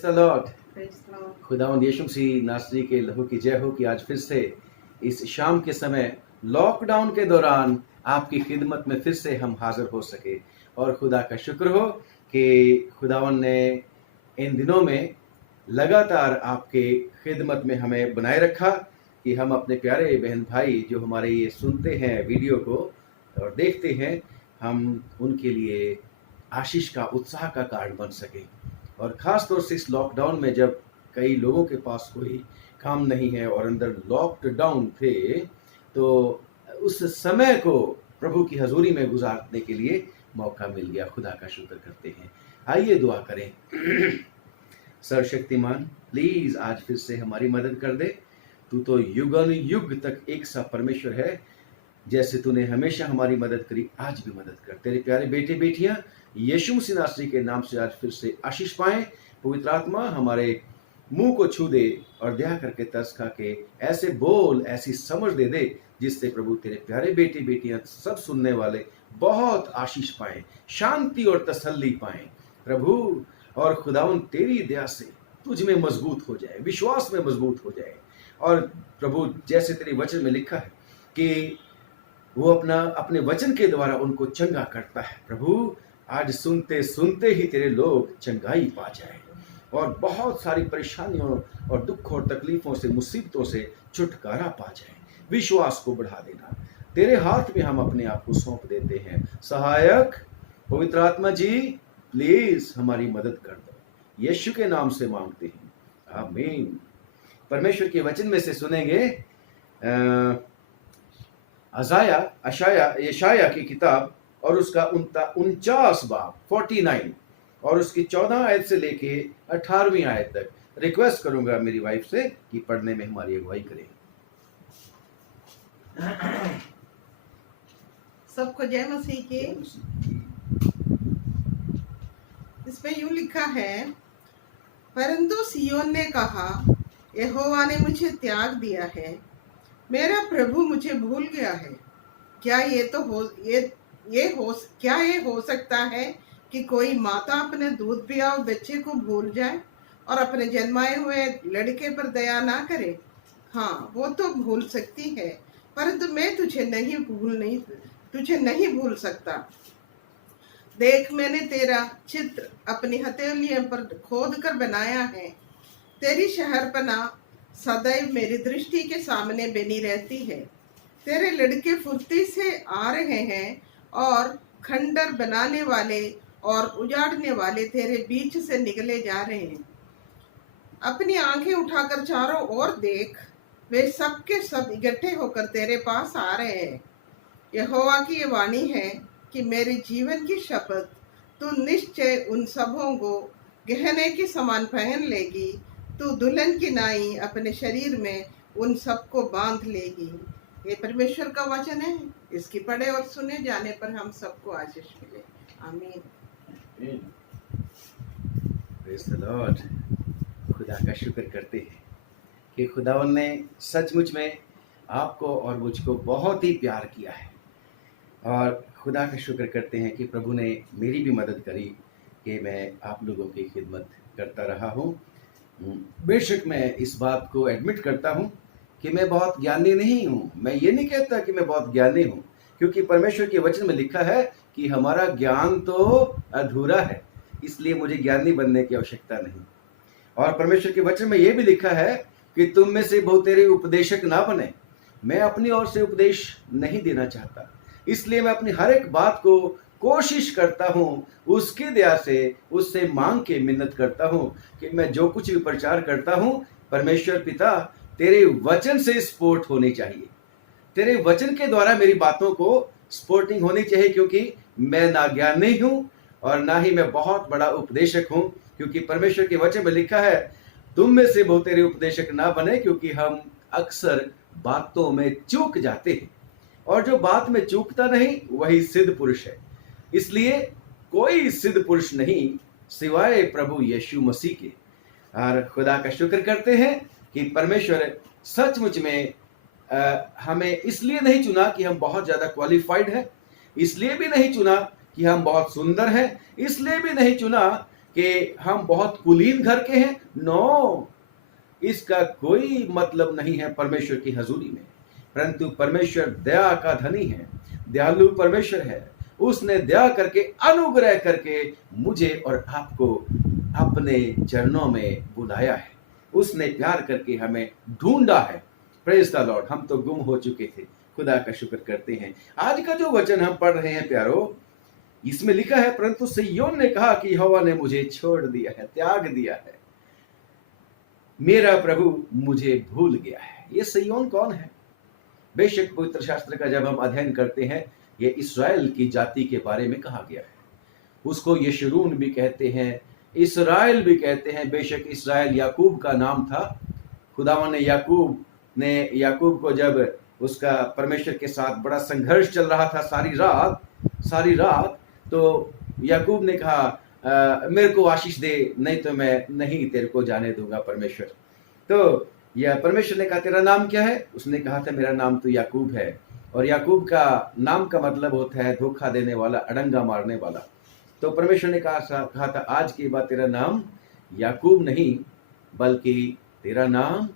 Praise the Lord. Praise the Lord. खुदावंद यीशु मसीह नासरी के लहू की जय हो कि आज फिर से इस शाम के समय लॉकडाउन के दौरान आपकी खिदमत में फिर से हम हाजिर हो सके। और खुदा का शुक्र हो कि खुदावंद ने इन दिनों में लगातार आपके खिदमत में हमें बनाए रखा कि हम अपने प्यारे बहन भाई जो हमारे ये सुनते हैं वीडियो को और देखते हैं, हम उनके लिए आशीष का, उत्साह का कारण बन सके। और ख़ास तौर से इस लॉकडाउन में जब कई लोगों के पास कोई काम नहीं है और अंदर लॉक्ड डाउन थे, तो उस समय को प्रभु की हजूरी में गुजारने के लिए मौका मिल गया। खुदा का शुक्र करते हैं। आइए दुआ करें। सर्वशक्तिमान, प्लीज़ आज फिर से हमारी मदद कर दे। तू तो युगन युग तक एक सा परमेश्वर है। जैसे तूने हमेशा हमारी मदद करी, आज भी मदद कर। तेरे प्यारे बेटे बेटियां यीशु मसीह नासरी के नाम से आज फिर से आशीष पाएं। पवित्र आत्मा हमारे मुंह को छू दे और दया करके तरस खा के ऐसे बोल, ऐसी समझ दे दे जिससे प्रभु तेरे प्यारे बेटे बेटियां सब सुनने वाले बहुत आशीष पाएं, शांति और तसल्ली पाएं प्रभु। और खुदावन तेरी दया से तुझ में मजबूत हो जाए, विश्वास में मजबूत हो जाए। और प्रभु जैसे तेरे वचन में लिखा है कि वो अपने वचन के द्वारा उनको चंगा करता है। प्रभु आज सुनते सुनते ही तेरे लोग चंगाई पा जाए और बहुत सारी परेशानियों और दुख और तकलीफों से, मुसीबतों से छुटकारा पा जाए। विश्वास को बढ़ा देना। तेरे हाथ में हम अपने आप को सौंप देते हैं। सहायक पवित्र आत्मा जी, प्लीज हमारी मदद कर दो। यीशु के नाम से मांगते हैं, आमीन। परमेश्वर के वचन में से सुनेंगे यशाया की किताब और उसका 49 बाब 49 और उसकी 14 आयत से लेके 18वीं आयत तक। रिक्वेस्ट करूंगा मेरी वाइफ से कि पढ़ने में हमारी अगुवाई करें। सबको जय मसीह की। इसमें यूं लिखा है, परंतु सियोन ने कहा, यहोवा ने मुझे त्याग दिया है, मेरा प्रभु मुझे भूल गया है। क्या ये हो सकता है कि कोई माता अपने दूध पिया बच्चे को भूल जाए और अपने जन्माए हुए लड़के पर दया ना करे? हाँ, वो तो भूल सकती है, परंतु मैं तुझे नहीं भूल सकता। देख, मैंने तेरा चित्र अपनी हथेलियों पर खोद कर बनाया है। तेरी शहरपना सदैव मेरी दृष्टि के सामने बनी रहती है। तेरे लड़के फुर्ती से आ रहे हैं और खंडर बनाने वाले और उजाड़ने वाले तेरे बीच से निकले जा रहे हैं। अपनी आंखें उठाकर चारों ओर देख, वे सब के सब इकट्ठे होकर तेरे पास आ रहे हैं। यहोवा की ये वाणी है कि मेरे जीवन की शपथ, तू निश्चय उन सबों को गहने के समान पहन लेगी। तू दुल्हन की नाई अपने शरीर में उन सबको बांध लेगी। ये परमेश्वर का वचन है। इसकी पढ़े और सुने जाने पर हम सबको आशीष मिले। आमीन। Praise the Lord. खुदा का शुक्र करते हैं कि खुदावन ने सचमुच में आपको और मुझको बहुत ही प्यार किया है। और खुदा का शुक्र करते हैं कि प्रभु ने मेरी भी मदद करी कि मैं आप लोगों की खिदमत करता रहा हूँ। बेशक मैं इस बात को एडमिट करता हूँ कि मैं बहुत ज्ञानी नहीं हूँ। मैं ये नहीं कहता कि मैं बहुत ज्ञानी हूँ, क्योंकि परमेश्वर के वचन में लिखा है कि हमारा ज्ञान तो अधूरा है, इसलिए मुझे ज्ञानी बनने की आवश्यकता नहीं। और परमेश्वर के वचन में ये भी लिखा है कि तुम में से बहुतेरे उपदेशक ना बने। मैं अपनी ओर से उपदेश नहीं देना चाहता, इसलिए मैं अपनी हर एक बात को कोशिश करता हूँ, उसकी दया से उससे मांग के मिन्नत करता हूँ कि मैं जो कुछ भी प्रचार करता हूँ, परमेश्वर पिता तेरे वचन से स्पोर्ट होनी चाहिए। तेरे वचन के द्वारा मेरी बातों को स्पोर्टिंग होनी चाहिए, क्योंकि मैं ना ज्ञानी हूँ और ना ही मैं बहुत बड़ा उपदेशक हूँ। क्योंकि परमेश्वर के वचन में लिखा है, तुम में से बहुतेरे उपदेशक ना बने, क्योंकि हम अक्सर बातों में चूक जाते हैं और जो बात में चूकता नहीं वही सिद्ध पुरुष है। इसलिए कोई सिद्ध पुरुष नहीं सिवाय प्रभु यीशु मसीह के। और खुदा का शुक्र करते हैं कि परमेश्वर सचमुच में हमें इसलिए नहीं चुना कि हम बहुत ज़्यादा क्वालिफाइड हैं, इसलिए भी नहीं चुना कि हम बहुत सुंदर हैं, इसलिए भी नहीं चुना कि हम बहुत कुलीन घर के हैं? नो, इसका कोई मतलब नहीं है परमेश्वर की हजूरी में। परंतु परमेश्वर दया का धनी है, दयालु परमेश्वर है। उसने दया करके, अनुग्रह करके मुझे और आपको अपने चरणों में बुलाया है। उसने प्यार करके हमें ढूंढा है। Praise the Lord. हम तो गुम हो चुके थे, खुदा का शुक्र करते हैं। आज का जो वचन हम पढ़ रहे हैं प्यारो, इसमें लिखा है, परंतु सिय्योन ने कहा कि यहोवा ने मुझे छोड़ दिया है, त्याग दिया है, मेरा प्रभु मुझे भूल गया है। ये सिय्योन कौन है? बेशक पवित्र शास्त्र का जब हम अध्ययन करते हैं, ये इस्राएल की जाति के बारे में कहा गया है। उसको यशरून भी कहते हैं, इस्राएल भी कहते हैं। बेशक इस्राएल याकूब का नाम था। खुदावन ने याकूब को जब उसका परमेश्वर के साथ बड़ा संघर्ष चल रहा था सारी रात, तो याकूब ने कहा मेरे को आशीष दे, नहीं तो मैं नहीं तेरे को जाने दूंगा परमेश्वर। तो यह परमेश्वर ने कहा तेरा नाम क्या है? उसने कहा था मेरा नाम तो याकूब है। और याकूब का नाम का मतलब होता है धोखा देने वाला, अड़ंगा मारने वाला। तो परमेश्वर ने कहा था आज के बाद तेरा नाम याकूब नहीं बल्कि तेरा नाम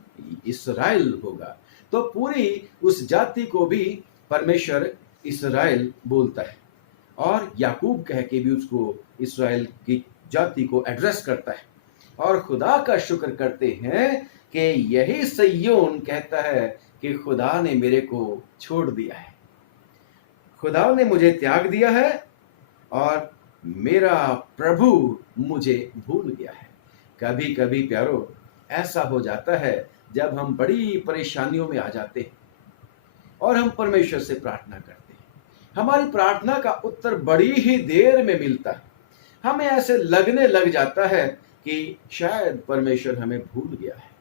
इस्राएल होगा। तो पूरी उस जाति को भी परमेश्वर इस्राएल बोलता है और याकूब कह के भी उसको इस्राएल की जाति को एड्रेस करता है। और खुदा का शुक्र करते हैं कि यही सिय्योन कहता है कि खुदा ने मेरे को छोड़ दिया है, खुदा ने मुझे त्याग दिया है और मेरा प्रभु मुझे भूल गया है। कभी कभी प्यारो ऐसा हो जाता है जब हम बड़ी परेशानियों में आ जाते हैं और हम परमेश्वर से प्रार्थना करते हैं, हमारी प्रार्थना का उत्तर बड़ी ही देर में मिलता है। हमें ऐसे लगने लग जाता है कि शायद परमेश्वर हमें भूल गया है,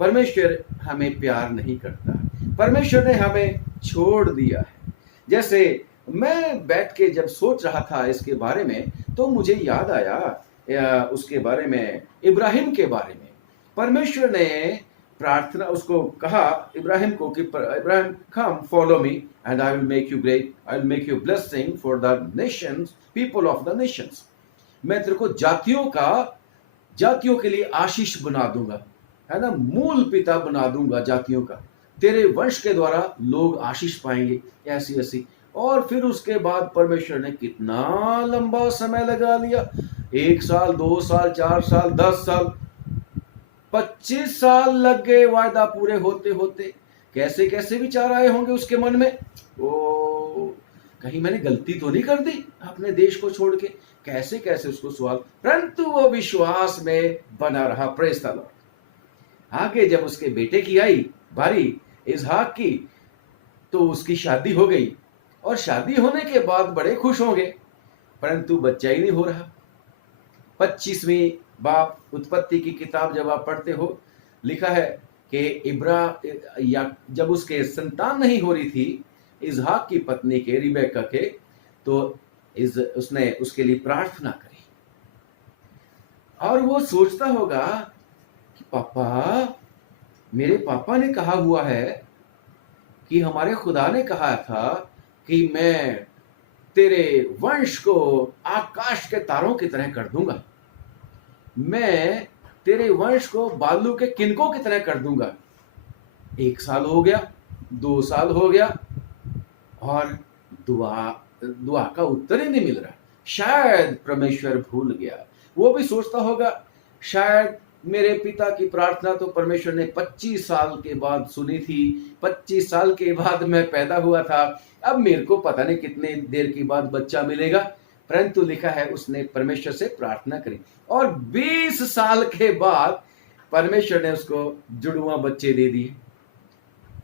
परमेश्वर हमें प्यार नहीं करता, परमेश्वर ने हमें छोड़ दिया है। जैसे मैं बैठ के जब सोच रहा था इसके बारे में, तो मुझे याद आया उसके बारे में, इब्राहिम के बारे में। परमेश्वर ने प्रार्थना उसको कहा इब्राहिम को कि इब्राहिम कम follow me and I will make you great, I will make you blessing for the Nations, people of the Nations. मैं तेरे को जातियों के लिए आशीष बना दूंगा, है ना, मूल पिता बना दूंगा जातियों का। तेरे वंश के द्वारा लोग आशीष पाएंगे, ऐसी। और फिर उसके बाद परमेश्वर ने कितना लंबा समय लगा लिया, 1 साल, 2 साल, 4 साल, 10 साल, 25 साल लग गए वायदा पूरे होते होते। कैसे कैसे विचार आए होंगे उसके मन में, ओ कहीं मैंने गलती तो नहीं कर दी अपने देश को छोड़ के, कैसे कैसे उसको सवाल। परंतु वो विश्वास में बना रहा। Praise the Lord. आगे जब उसके बेटे की आई बारी इसहाक की, तो उसकी शादी हो गई और शादी होने के बाद बड़े खुश होंगे, परंतु बच्चा ही नहीं हो रहा। 25वीं बाप उत्पत्ति की किताब जब आप पढ़ते हो, लिखा है कि जब उसके संतान नहीं हो रही थी इसहाक की पत्नी के, रिबेका के, तो उसने उसके लिए प्रार्थना करी। और वो सोचता होगा कि पापा, मेरे पापा ने कहा हुआ है कि हमारे खुदा ने कहा था कि मैं तेरे वंश को आकाश के तारों की तरह कर दूंगा, मैं तेरे वंश को बालू के किनकों की तरह कर दूंगा। 1 साल हो गया, 2 साल हो गया और दुआ का उत्तर ही नहीं मिल रहा। शायद परमेश्वर भूल गया। वो भी सोचता होगा शायद मेरे पिता की प्रार्थना तो परमेश्वर ने 25 साल के बाद सुनी थी, 25 साल के बाद मैं पैदा हुआ था, अब मेरे को पता नहीं कितने देर के बाद बच्चा मिलेगा। परंतु लिखा है उसने परमेश्वर से प्रार्थना करी और 20 साल के बाद परमेश्वर ने उसको जुड़वा बच्चे दे दिए।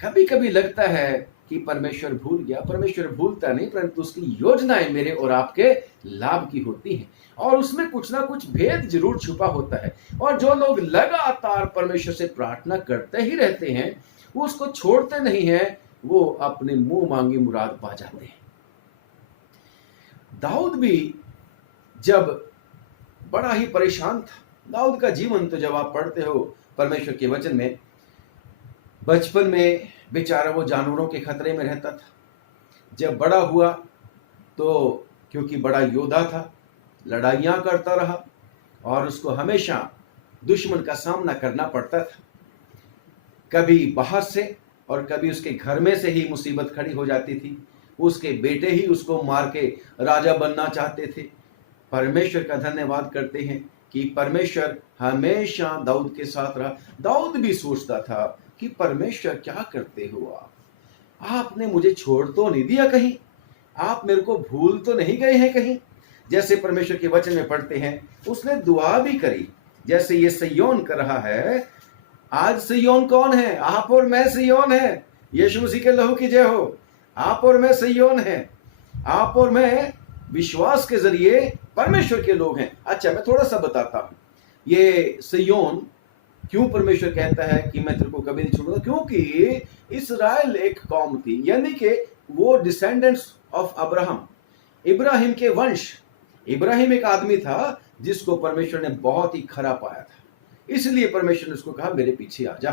कभी कभी लगता है कि परमेश्वर भूल गया। परमेश्वर भूलता नहीं, परंतु उसकी योजनाएं मेरे और आपके लाभ की होती हैं और उसमें कुछ ना कुछ भेद जरूर छुपा होता है। और जो लोग लगातार परमेश्वर से प्रार्थना करते ही रहते हैं, वो उसको छोड़ते नहीं हैं, वो अपने मुंह मांगी मुराद पा जाते हैं। दाऊद भी जब बड़ा ही परेशान था, दाऊद का जीवन तो जब आप पढ़ते हो परमेश्वर के वचन में, बचपन में बेचारा वो जानवरों के खतरे में रहता था। जब बड़ा हुआ तो क्योंकि बड़ा योद्धा था, लड़ाइयाँ करता रहा और उसको हमेशा दुश्मन का सामना करना पड़ता था। कभी बाहर से और कभी उसके घर में से ही मुसीबत खड़ी हो जाती थी। उसके बेटे ही उसको मार के राजा बनना चाहते थे। परमेश्वर का धन्यवाद करते हैं कि परमेश्वर हमेशा दाऊद के साथ रहा। दाऊद भी सोचता था कि परमेश्वर क्या करते हो आपने मुझे छोड़ तो नहीं दिया कहीं, आप मेरे को भूल तो नहीं गए हैं कहीं। जैसे परमेश्वर के वचन में पढ़ते हैं, उसने दुआ भी करी जैसे ये सिय्योन कर रहा है। आज सिय्योन कौन है? आप और मैं सिय्योन है। यीशु मसीह के लहू की जय हो। आप और मैं सिय्योन है। आप और मैं विश्वास के जरिए परमेश्वर के लोग हैं। अच्छा, मैं थोड़ा सा बताता हूं, ये सिय्योन क्यों परमेश्वर कहता है कि मैं तेरे को कभी नहीं छोड़ूंगा? क्योंकि इस्राएल एक कौम थी, यानी कि वो डिसेंडेंट्स ऑफ अब्राहम, इब्राहिम के वंश। इब्राहिम एक आदमी था जिसको परमेश्वर ने बहुत ही खरा पाया था, इसलिए परमेश्वर ने उसको कहा मेरे पीछे आ जा।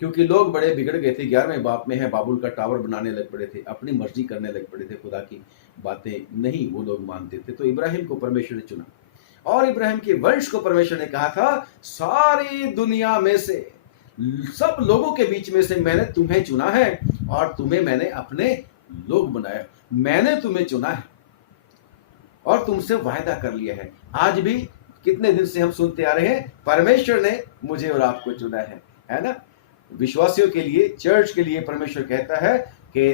क्योंकि लोग बड़े बिगड़ गए थे, 11वें बाप में है, बाबुल का टावर बनाने लग पड़े थे, अपनी मर्जी करने लग पड़े थे, खुदा की बातें नहीं वो लोग मानते थे। तो इब्राहिम को परमेश्वर ने चुना और इब्राहिम के वंश को परमेश्वर ने कहा था सारी दुनिया में से, सब लोगों के बीच में से मैंने तुम्हें चुना है और तुम्हें मैंने अपने लोग बनाया। मैंने तुम्हें चुना है और तुमसे वायदा कर लिया है। आज भी कितने दिन से हम सुनते आ रहे हैं, परमेश्वर ने मुझे और आपको चुना है ना। विश्वासियों के लिए, चर्च के लिए परमेश्वर कहता है कि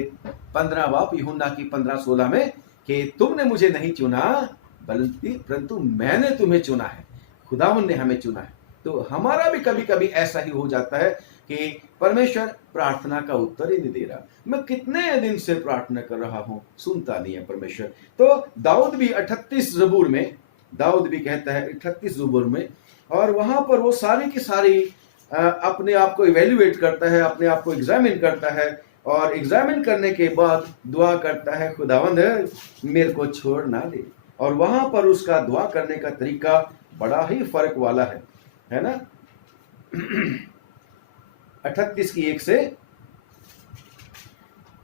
15 बाप यूहन्ना की 15:16 में कि तुमने मुझे नहीं चुना परंतु मैंने तुम्हें चुना है। खुदावन ने हमें चुना है। तो हमारा भी कभी कभी ऐसा ही हो जाता है कि परमेश्वर प्रार्थना का उत्तर ही नहीं दे रहा। मैं कितने दिन से प्रार्थना कर रहा हूं, सुनता नहीं है परमेश्वर। तो दाऊद भी 38 ज़बूर में, दाऊद भी कहता है 38 ज़बूर में, और वहां पर वो सारी की सारी अपने आप को इवेल्युएट करता है, अपने आप को एग्जामिन करता है और एग्जामिन करने के बाद दुआ करता है खुदावंद मेरे को छोड़ ना दे। और वहां पर उसका दुआ करने का तरीका बड़ा ही फर्क वाला है ना। 38 की 1 से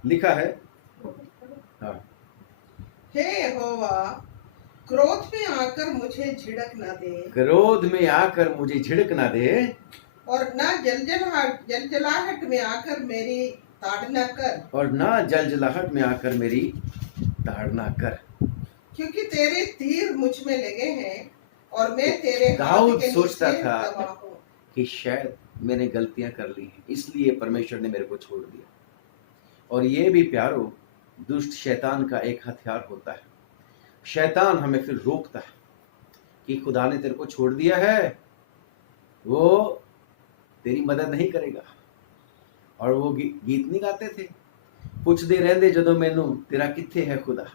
लिखा है, हाँ, हे यहोवा, क्रोध में आकर मुझे झिड़क ना दे, क्रोध में आकर मुझे झिड़क ना दे, और ना जलजलाहट में आकर मेरी ताड़ना कर, और ना जलजलाहट में आकर मेरी ताड़ना कर। क्योंकि तेरे तीर मुझ में लगे हैं और मैं तेरे हाथ दाऊद के सोचता नीचे था दबा हूं। कि शायद मैंने गलतियां कर ली हैं, इसलिए परमेश्वर ने मेरे को छोड़ दिया। और ये भी प्यारो दुष्ट शैतान का एक हथियार होता है। शैतान हमें फिर रोकता है कि खुदा ने तेरे को छोड़ दिया है, वो तेरी मदद नहीं करेगा। और वो गीत नहीं गाते थे, पुछदे रहंदे जदों मैनू तेरा किथे है खुदा।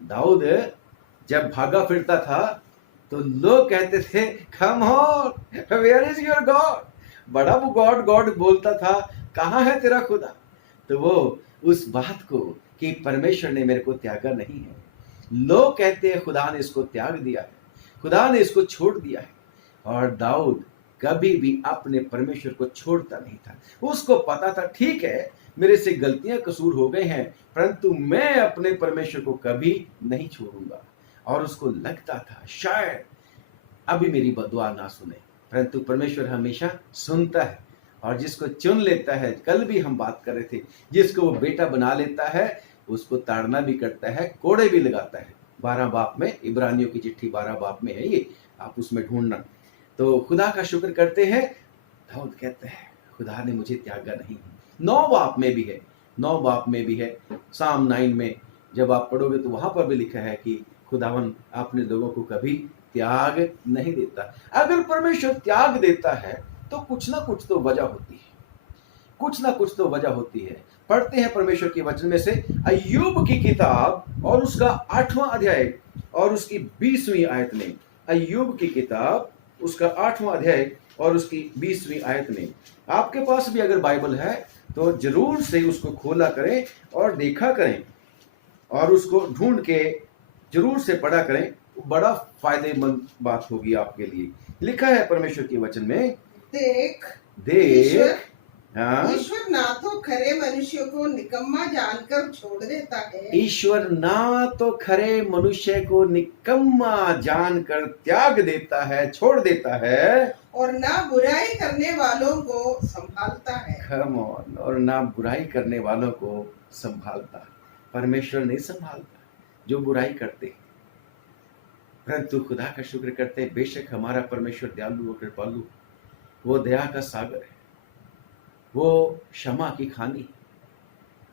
दाऊद जब भागा फिरता था तो लोग कहते थे come on, where is your God. बड़ा वो गॉड गॉड बोलता था, कहाँ है तेरा खुदा। तो वो उस बात को कि परमेश्वर ने मेरे को त्यागा नहीं है, लोग कहते हैं खुदा ने इसको त्याग दिया है, खुदा ने इसको छोड़ दिया है। और दाऊद कभी भी अपने परमेश्वर को छोड़ता नहीं था। उसको पता था ठीक है मेरे से गलतियां कसूर हो गए हैं, परंतु मैं अपने परमेश्वर को कभी नहीं छोड़ूंगा। और उसको लगता था शायद अभी मेरी दुआ ना सुने, परंतु परमेश्वर हमेशा सुनता है। और जिसको चुन लेता है, कल भी हम बात कर रहे थे, जिसको वो बेटा बना लेता है उसको ताड़ना भी करता है, कोड़े भी लगाता है। 12 बाप में, इब्रानियों की चिट्ठी 12 बाप में है ये, आप उसमें ढूंढना। तो खुदा का शुक्र करते हैं। दाऊद कहते हैं खुदा ने मुझे त्यागा नहीं। 9 बाप में भी है, 9 बाप में भी है, साम 9 में जब आप पढ़ोगे तो वहां पर भी लिखा है कि खुदावन अपने लोगों को कभी त्याग नहीं देता। अगर परमेश्वर त्याग देता है तो कुछ ना कुछ तो वजह होती है, कुछ ना कुछ तो वजह होती है। पढ़ते हैं परमेश्वर के वचन में से अय्यूब की किताब और उसका 8वां अध्याय और उसकी 20वीं आयत में। अय्यूब की किताब उसका 8वां अध्याय और उसकी 20वीं आयत में। आपके पास भी अगर बाइबल है तो जरूर से उसको खोला करें और देखा करें और उसको ढूंढ के जरूर से पढ़ा करें, बड़ा फायदेमंद बात होगी आपके लिए। लिखा है परमेश्वर के वचन में, देख देख हाँ, ईश्वर ना तो खरे मनुष्य को निकम्मा जानकर छोड़ देता है ईश्वर ना तो खरे मनुष्य को निकम्मा जानकर त्याग देता है, छोड़ देता है, और ना बुराई करने वालों को संभालता है। कम ऑन, और ना बुराई करने वालों को संभालता। परमेश्वर नहीं संभालता जो बुराई करते हैं, परंतु खुदा का शुक्र करते हैं, बेशक हमारा परमेश्वर दयालु और कृपालु, वो दया का सागर है, वो क्षमा की खानी है,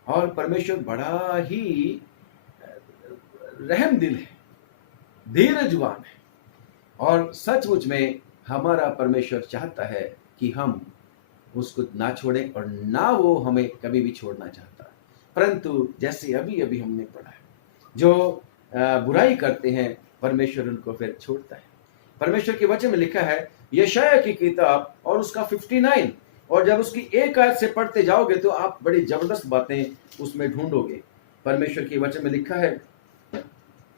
और परमेश्वर बड़ा ही रहम दिल है, धीरजवान है, और सचमुच में हमारा परमेश्वर चाहता है कि हम उसको ना छोड़ें और ना वो हमें कभी भी छोड़ना चाहता। परंतु जैसे अभी अभी हमने पढ़ा है, जो बुराई करते हैं परमेश्वर उनको फिर छोड़ता है। परमेश्वर के वचन में लिखा है यशायाह की किताब और उसका 59, और जब उसकी एक आयत से पढ़ते जाओगे तो आप बड़ी जबरदस्त बातें उसमें ढूंढोगे। परमेश्वर के वचन में लिखा है,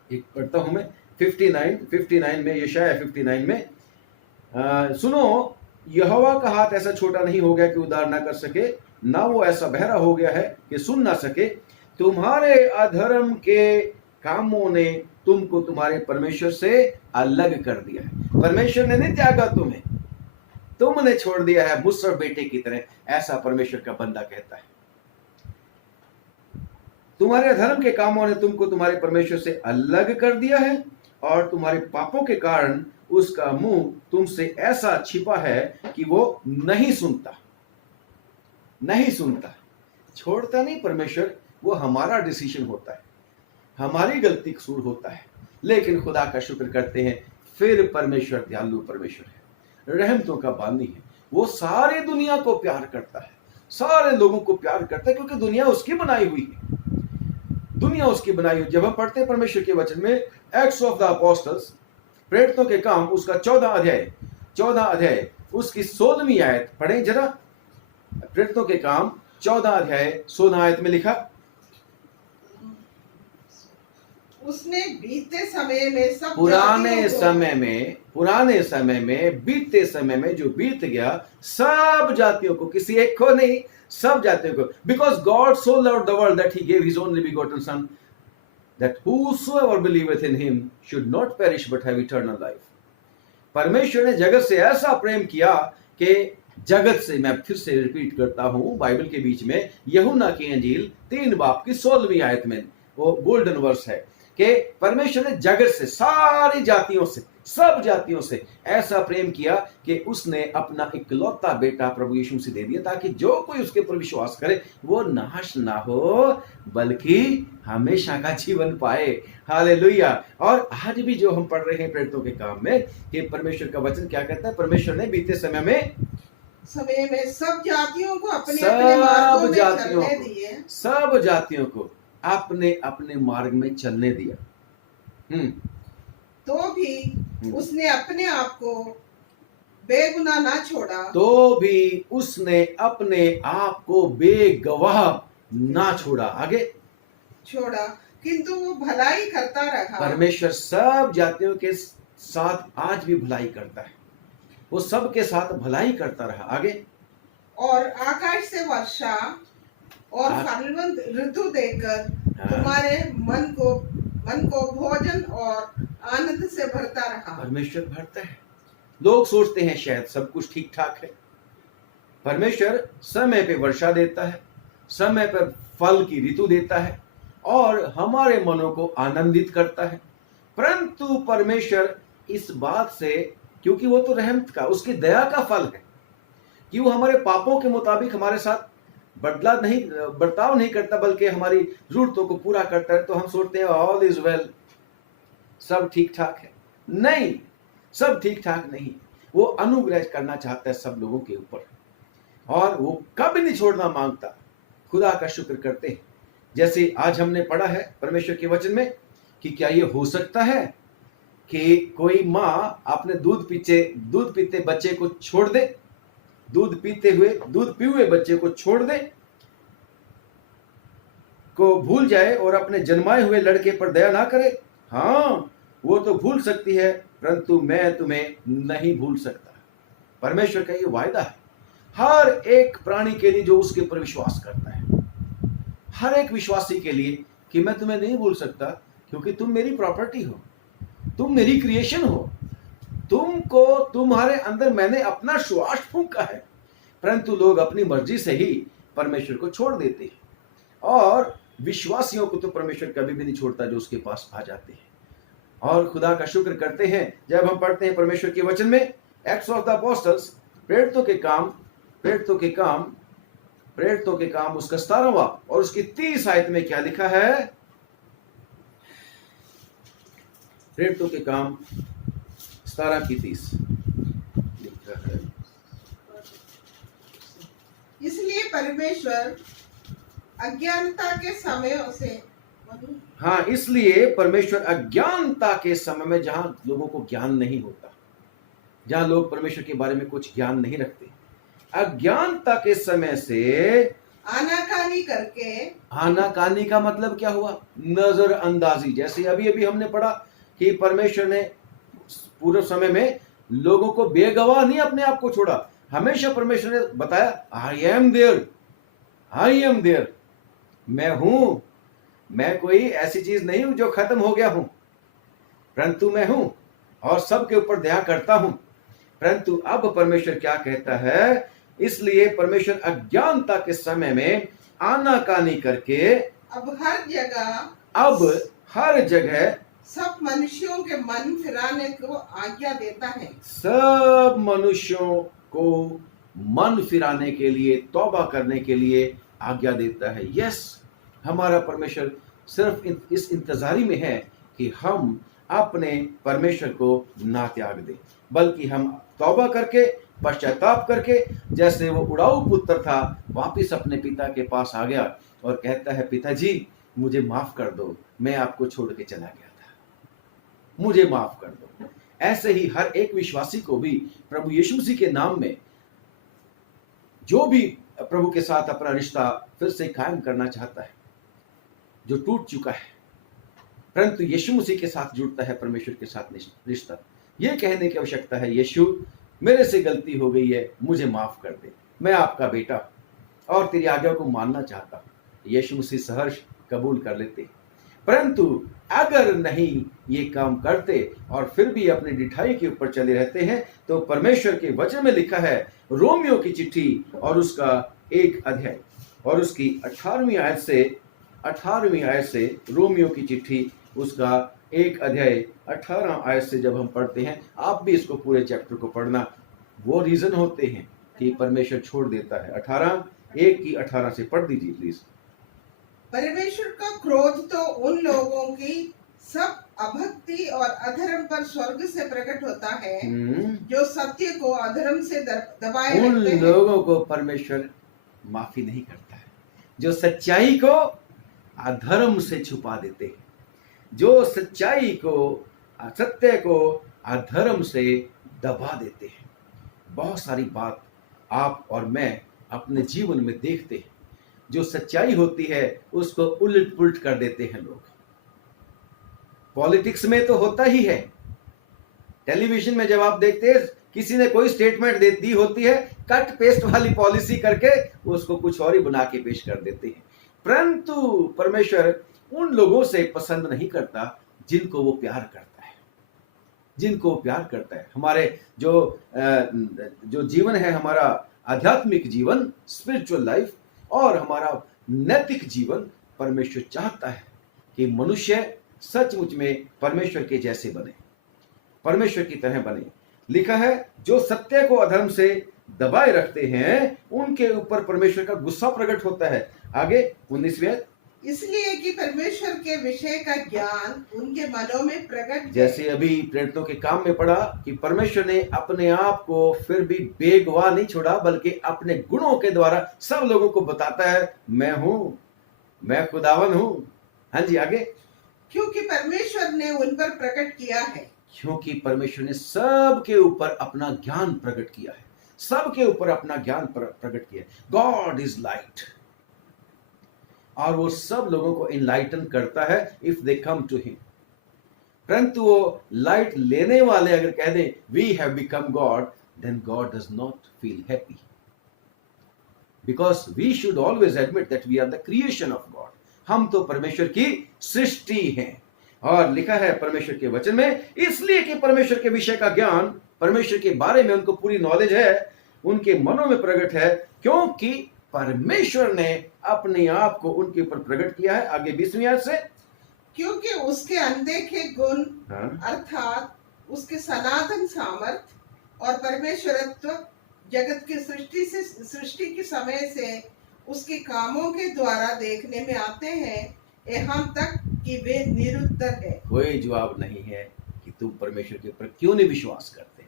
एक पढ़ता हूं मैं, 59 में, यशायाह 59 में, सुनो, यहोवा का हाथ ऐसा छोटा नहीं हो गया कि उद्धार ना कर सके, ना वो ऐसा बहरा हो गया है कि सुन ना सके। तुम्हारे अधर्म के कामों ने तुमको तुम्हारे परमेश्वर से अलग कर दिया है। परमेश्वर ने नहीं त्यागा तुम्हें, तुमने छोड़ दिया है मुसर बेटे की तरह, ऐसा परमेश्वर का बंदा कहता है। तुम्हारे अधर्म के कामों ने तुमको तुम्हारे परमेश्वर से अलग कर दिया है, और तुम्हारे पापों के कारण उसका मुंह तुमसे ऐसा छिपा है कि वो नहीं सुनता। नहीं सुनता, छोड़ता नहीं परमेश्वर, वो हमारा डिसीजन होता है, हमारी गलती कसूर होता है, लेकिन खुदा का शुक्र करते हैं, फिर परमेश्वर दयालु परमेश्वर है, रहमतों का बानी है, वो सारे दुनिया को प्यार करता है, सारे लोगों को प्यार करता है, क्योंकि दुनिया उसकी बनाई हुई है, दुनिया उसकी बनाई हुई। जब हम पढ़ते हैं परमेश्वर के वचन में एक्ट्स ऑफ द अपोस्टल्स, प्रेरितों के काम, उसका 14 अध्याय उसकी 16वीं आयत पढ़ें जरा। प्रेरितों के काम 14 अध्याय 16 आयत में लिखा, उसने बीते समय में सब पुराने समय में बीते समय में जो बीत गया, सब जातियों को, किसी एक को नहीं, सब जातियों को। Because God so loved the world that he gave his only begotten son, that whosoever believeth in him should not perish but have eternal life। परमेश्वर ने जगत से ऐसा प्रेम किया कि जगत से, मैं फिर से रिपीट करता हूं, बाइबल के बीच में यूहन्ना की अंजील 3 बाब की 16वीं आयत में वो गोल्डन वर्स है कि परमेश्वर ने जगत से, सारी जातियों से, सब जातियों से ऐसा प्रेम किया कि उसने अपना इकलौता बेटा प्रभु यीशु मसीह दे दिया, ताकि जो कोई उसके पर विश्वास करे वो नाश ना हो बल्कि हमेशा का जीवन पाए। हालेलुया। और आज भी जो हम पढ़ रहे हैं प्रेरितों के काम में, कि परमेश्वर का वचन क्या कहता है, परमेश्वर ने बीते समय में सब जातियों को अपने मार्गों में चलने दिए, सब जातियों को अपने अपने मार्ग में चलने दिया। तो भी उसने अपने आप को बेगुनाह ना छोड़ा, तो भी उसने अपने आप को बेगवाह ना छोड़ा, आगे छोड़ा, किंतु वो भलाई करता रहा। परमेश्वर सब जातियों के साथ आज भी भलाई करता है, वो सब के साथ भलाई करता रहा, आगे। और आकाश से वर्षा और फलवंत ऋतु देकर तुम्हारे मन को भोजन और आनंद से भरता रहा। परमेश्वर भरता है। लोग सोचते हैं शायद सब कुछ ठीक ठाक है, परमेश्वर समय पे वर्षा देता है, समय पर फल की ऋतु देता है और हमारे मनों को आनंदित करता है। परंतु परमेश्वर इस बात से, क्योंकि वो तो रहमत का, उसकी दया का फल है, कि वो हमारे पापों के मुताबिक हमारे साथ बर्ताव नहीं करता, बल्कि हमारी जरूरतों को पूरा करता है। तो हम सोचते हैं ऑल इज वेल, सब ठीक ठाक है। नहीं, सब ठीक ठाक नहीं। वो अनुग्रह करना चाहता है सब लोगों के ऊपर, और वो कभी नहीं छोड़ना मांगता। खुदा का शुक्र करते हैं, जैसे आज हमने पढ़ा है परमेश्वर के वचन में, कि क्या ये हो सकता है कि कोई माँ अपने दूध पीते बच्चे को छोड़ दे, दूध पीते हुए बच्चे को छोड़ दे, को भूल जाए और अपने जन्माए हुए लड़के पर दया ना करे? हाँ, वो तो भूल सकती है, परंतु मैं तुम्हें नहीं भूल सकता। परमेश्वर का ये वायदा है। हर एक प्राणी के लिए जो उसके ऊपर विश्वास करता है, हर एक विश्वासी के लिए कि मैं तुम्हें नहीं भूल सकता क्योंकि तुम मेरी प्रॉपर्टी हो, तुम मेरी क्रिएशन हो, तुमको तुम्हारे अंदर मैंने अपना श्वास फूंका है। परंतु लोग अपनी मर्जी से ही परमेश्वर को छोड़ देते हैं, और विश्वासियों को तो परमेश्वर कभी भी नहीं छोड़ता जो उसके पास आ जाते हैं। और खुदा का शुक्र करते हैं जब हम पढ़ते हैं परमेश्वर के वचन में एक्ट्स ऑफ द अपोस्टल्स, प्रेरितों के काम उसका 17वां और उसकी 30 आयत में क्या लिखा है? प्रेरितों के काम 17 की 30 लिखा है, इसलिए परमेश्वर अज्ञानता के समयों से, हाँ, इसलिए परमेश्वर अज्ञानता के समय में, जहां लोगों को ज्ञान नहीं होता, जहां लोग परमेश्वर के बारे में कुछ ज्ञान नहीं रखते, अज्ञानता के समय से आनाकानी करके, आनाकानी का मतलब क्या हुआ? नजरअंदाजी। जैसे अभी अभी हमने पढ़ा कि परमेश्वर ने पूरे समय में लोगों को बेगवाह नहीं अपने आप को छोड़ा, हमेशा परमेश्वर ने बताया आई एम देयर, मैं हूं, मैं कोई ऐसी चीज नहीं हूं जो खत्म हो गया हूं, परंतु मैं हूं और सबके ऊपर दया करता हूं। परंतु अब परमेश्वर क्या कहता है? इसलिए परमेश्वर अज्ञानता के समय में आनाकानी करके अब हर जगह सब मनुष्यों के मन फिराने को आज्ञा देता है, सब मनुष्यों को मन फिराने के लिए, तौबा करने के लिए आज्ञा देता है। यस, हमारा परमेश्वर सिर्फ इस इंतजारी में है कि हम अपने परमेश्वर को ना त्याग दें, बल्कि हम तौबा करके, पश्चाताप करके, जैसे वो उड़ाऊ पुत्र था वापिस अपने पिता के पास आ गया और कहता है पिताजी मुझे माफ कर दो, मैं आपको छोड़ के चला गया था, मुझे माफ कर दो। ऐसे ही हर एक विश्वासी को भी प्रभु यीशु मसीह के नाम में जो भी प्रभु के साथ अपना रिश्ता फिर से कायम करना चाहता है, जो टूट चुका है, परंतु यीशु मसीह के साथ जुड़ता है परमेश्वर के साथ रिश्ता, ये कहने की आवश्यकता है यीशु मेरे से गलती हो गई है, मुझे माफ कर दे, मैं आपका बेटा और तेरी आज्ञा को मानना चाहता हूं। यीशु मसीह सहर्ष कबूल कर लेते। परंतु अगर नहीं ये काम करते और फिर भी अपनी डिठाई के ऊपर चले रहते हैं, तो परमेश्वर के वचन में लिखा है, रोमियो की चिट्ठी और उसका 1 अध्याय और उसकी 18वीं आयत से रोमियो की चिट्ठी उसका 1 अध्याय 18 आयत से जब हम पढ़ते हैं, आप भी इसको पूरे चैप्टर को पढ़ना, वो रीजन होते हैं कि परमेश्वर छोड़ देता है। 1 की 18 से पढ़ दीजिए प्लीज। परमेश्वर का क्रोध तो उन लोगों की सब अभक्ति और अधर्म पर स्वर्ग से प्रकट होता है जो सत्य को अधर्म से दबाए उन रखते हैं। लोगों को परमेश्वर माफी नहीं करता है जो सच्चाई को अधर्म से छुपा देते हैं, जो सच्चाई को, सत्य को अधर्म से दबा देते हैं। बहुत सारी बात आप और मैं अपने जीवन में देखते हैं, जो सच्चाई होती है उसको उलट पुलट कर देते हैं लोग। पॉलिटिक्स में तो होता ही है, टेलीविजन में जब आप देखते हैं किसी ने कोई स्टेटमेंट दी होती है, कट पेस्ट वाली पॉलिसी करके उसको कुछ और ही बना के पेश कर देते हैं। परंतु परमेश्वर उन लोगों से पसंद नहीं करता जिनको वो प्यार करता है, जिनको वो प्यार करता है। हमारे जो जीवन है, हमारा आध्यात्मिक जीवन, स्पिरिचुअल लाइफ और हमारा नैतिक जीवन, परमेश्वर चाहता है कि मनुष्य सचमुच में परमेश्वर के जैसे बने, परमेश्वर की तरह बने। लिखा है जो सत्य को अधर्म से दबाए रखते हैं उनके ऊपर परमेश्वर का गुस्सा प्रकट होता है। आगे 19वें, इसलिए कि परमेश्वर के विषय का ज्ञान उनके मनों में प्रकट, जैसे अभी प्रेरितों के काम में पढ़ा कि परमेश्वर ने अपने आप को फिर भी बेगवाह नहीं छोड़ा, बल्कि अपने गुणों के द्वारा सब लोगों को बताता है मैं हूं, मैं खुदावन हूं। हाँ जी, आगे। क्योंकि परमेश्वर ने उन पर प्रकट किया है, क्योंकि परमेश्वर ने सबके ऊपर अपना ज्ञान प्रकट किया है, सबके ऊपर अपना ज्ञान प्रकट किया है। गॉड इज लाइट, और वो सब लोगों को इनलाइटन करता है if they come to him. परंतु वो लाइट लेने वाले अगर कह दें we have become God, then God does not feel happy. Because we should always admit that we are the creation of God. हम तो परमेश्वर की सृष्टि हैं। और लिखा है परमेश्वर के वचन में, इसलिए कि परमेश्वर के विषय का ज्ञान, परमेश्वर के बारे में उनको पूरी नॉलेज है, उनके मनों में प्रकट है, क्योंकि परमेश्वर ने अपने आप को उनके ऊपर प्रकट किया है। आगे 20वीं आयत से, क्योंकि उसके अनदेखे गुण हाँ, अर्थात उसके सनातन सामर्थ और परमेश्वरत्व जगत की सृष्टि के समय से उसके कामों के द्वारा देखने में आते हैं, यहाँ तक कि वे निरुत्तर है। कोई जवाब नहीं है कि तुम परमेश्वर के ऊपर क्यों नहीं विश्वास करते।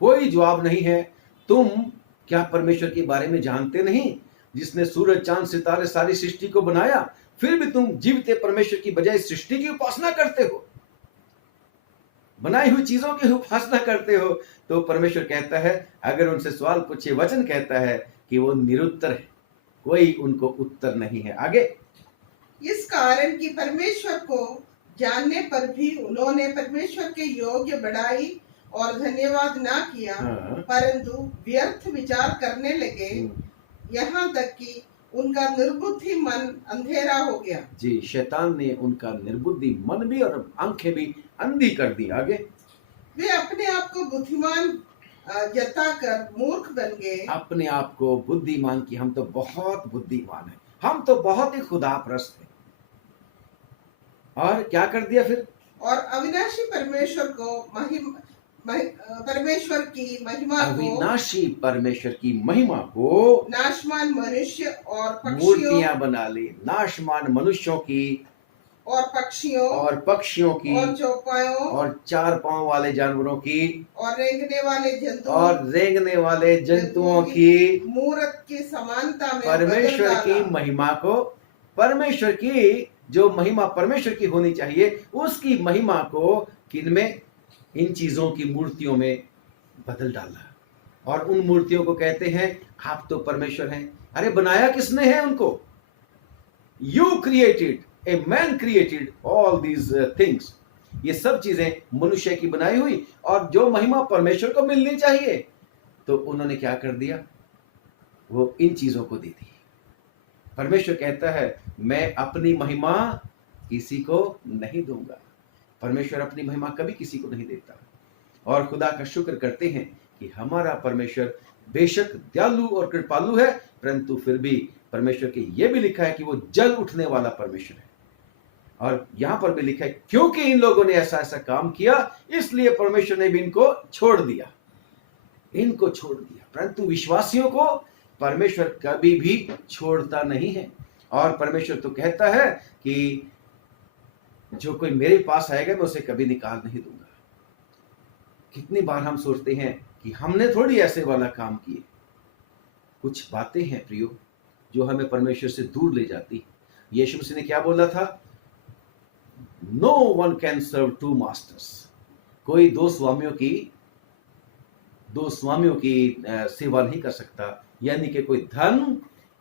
कोई जवाब नहीं है, तुम क्या परमेश्वर के बारे में जानते नहीं, जिसने सूरज चांद सितारे सारी सृष्टि को बनाया, फिर भी तुम जीवते परमेश्वर की बजाय सृष्टि की उपासना करते हो, बनाई हुई चीजों की उपासना करते हो। तो परमेश्वर कहता है, अगर उनसे सवाल पूछे, वचन कहता है कि वो निरुत्तर है, कोई उनको उत्तर नहीं है। आगे, इस कारण कि परमेश्वर को जानने पर भी उन्होंने परमेश्वर के योग्य बड़ाई और धन्यवाद ना किया, हाँ, परंतु व्यर्थ विचार करने लगे, यहाँ तक कि उनका निर्बुद्धि मन अंधेरा हो गया। जी, शैतान ने उनका निर्बुद्धि मन भी और आंखें भी अंधी कर दी। आगे, वे अपने आप को बुद्धिमान जताकर मूर्ख बन गए। अपने आप को बुद्धिमान की, हम तो बहुत बुद्धिमान हैं, हम तो बहुत ही खुदाप्रस्त हैं। और क्या कर दिया फिर? और अविनाशी परमेश्वर की महिमा को, अविनाशी परमेश्वर की महिमा को नाशमान मनुष्य और पक्षियों मूर्तियां बना ली, नाशमान मनुष्यों की और पक्षियों की और चौपायों और 4 पांव वाले जानवरों की और रेंगने वाले जंतुओं की मूरत की समानता में परमेश्वर बदल की डाला। महिमा को, परमेश्वर की जो महिमा परमेश्वर की होनी चाहिए, उसकी महिमा को किनमें? इन चीजों की मूर्तियों में बदल डाला। और उन मूर्तियों को कहते हैं, आप तो परमेश्वर हैं। अरे बनाया किसने है उनको? You created, a man created all these things. ये सब चीजें मनुष्य की बनाई हुई, और जो महिमा परमेश्वर को मिलनी चाहिए, तो उन्होंने क्या कर दिया? वो इन चीजों को दे दी। परमेश्वर कहता है, मैं अपनी महिमा किसी को नहीं दूंगा। परमेश्वर अपनी महिमा कभी किसी को नहीं देता। और खुदा का शुक्र करते हैं कि हमारा परमेश्वर बेशक दयालु और कृपालु है, परंतु फिर भी परमेश्वर के ये भी लिखा है कि वो जल उठने वाला परमेश्वर है। और यहां पर भी लिखा है, क्योंकि इन लोगों ने ऐसा ऐसा काम किया, इसलिए परमेश्वर ने भी इनको छोड़ दिया। परंतु विश्वासियों को परमेश्वर कभी भी छोड़ता नहीं है। और परमेश्वर तो कहता है कि जो कोई मेरे पास आएगा, मैं उसे कभी निकाल नहीं दूंगा। कितनी बार हम सोचते हैं कि हमने थोड़ी ऐसे वाला काम किए। कुछ बातें हैं प्रियो, जो हमें परमेश्वर से दूर ले जाती। यीशु मसीह ने क्या बोला था? No one can serve 2 masters. कोई दो स्वामियों की सेवा नहीं कर सकता। यानी कि कोई धन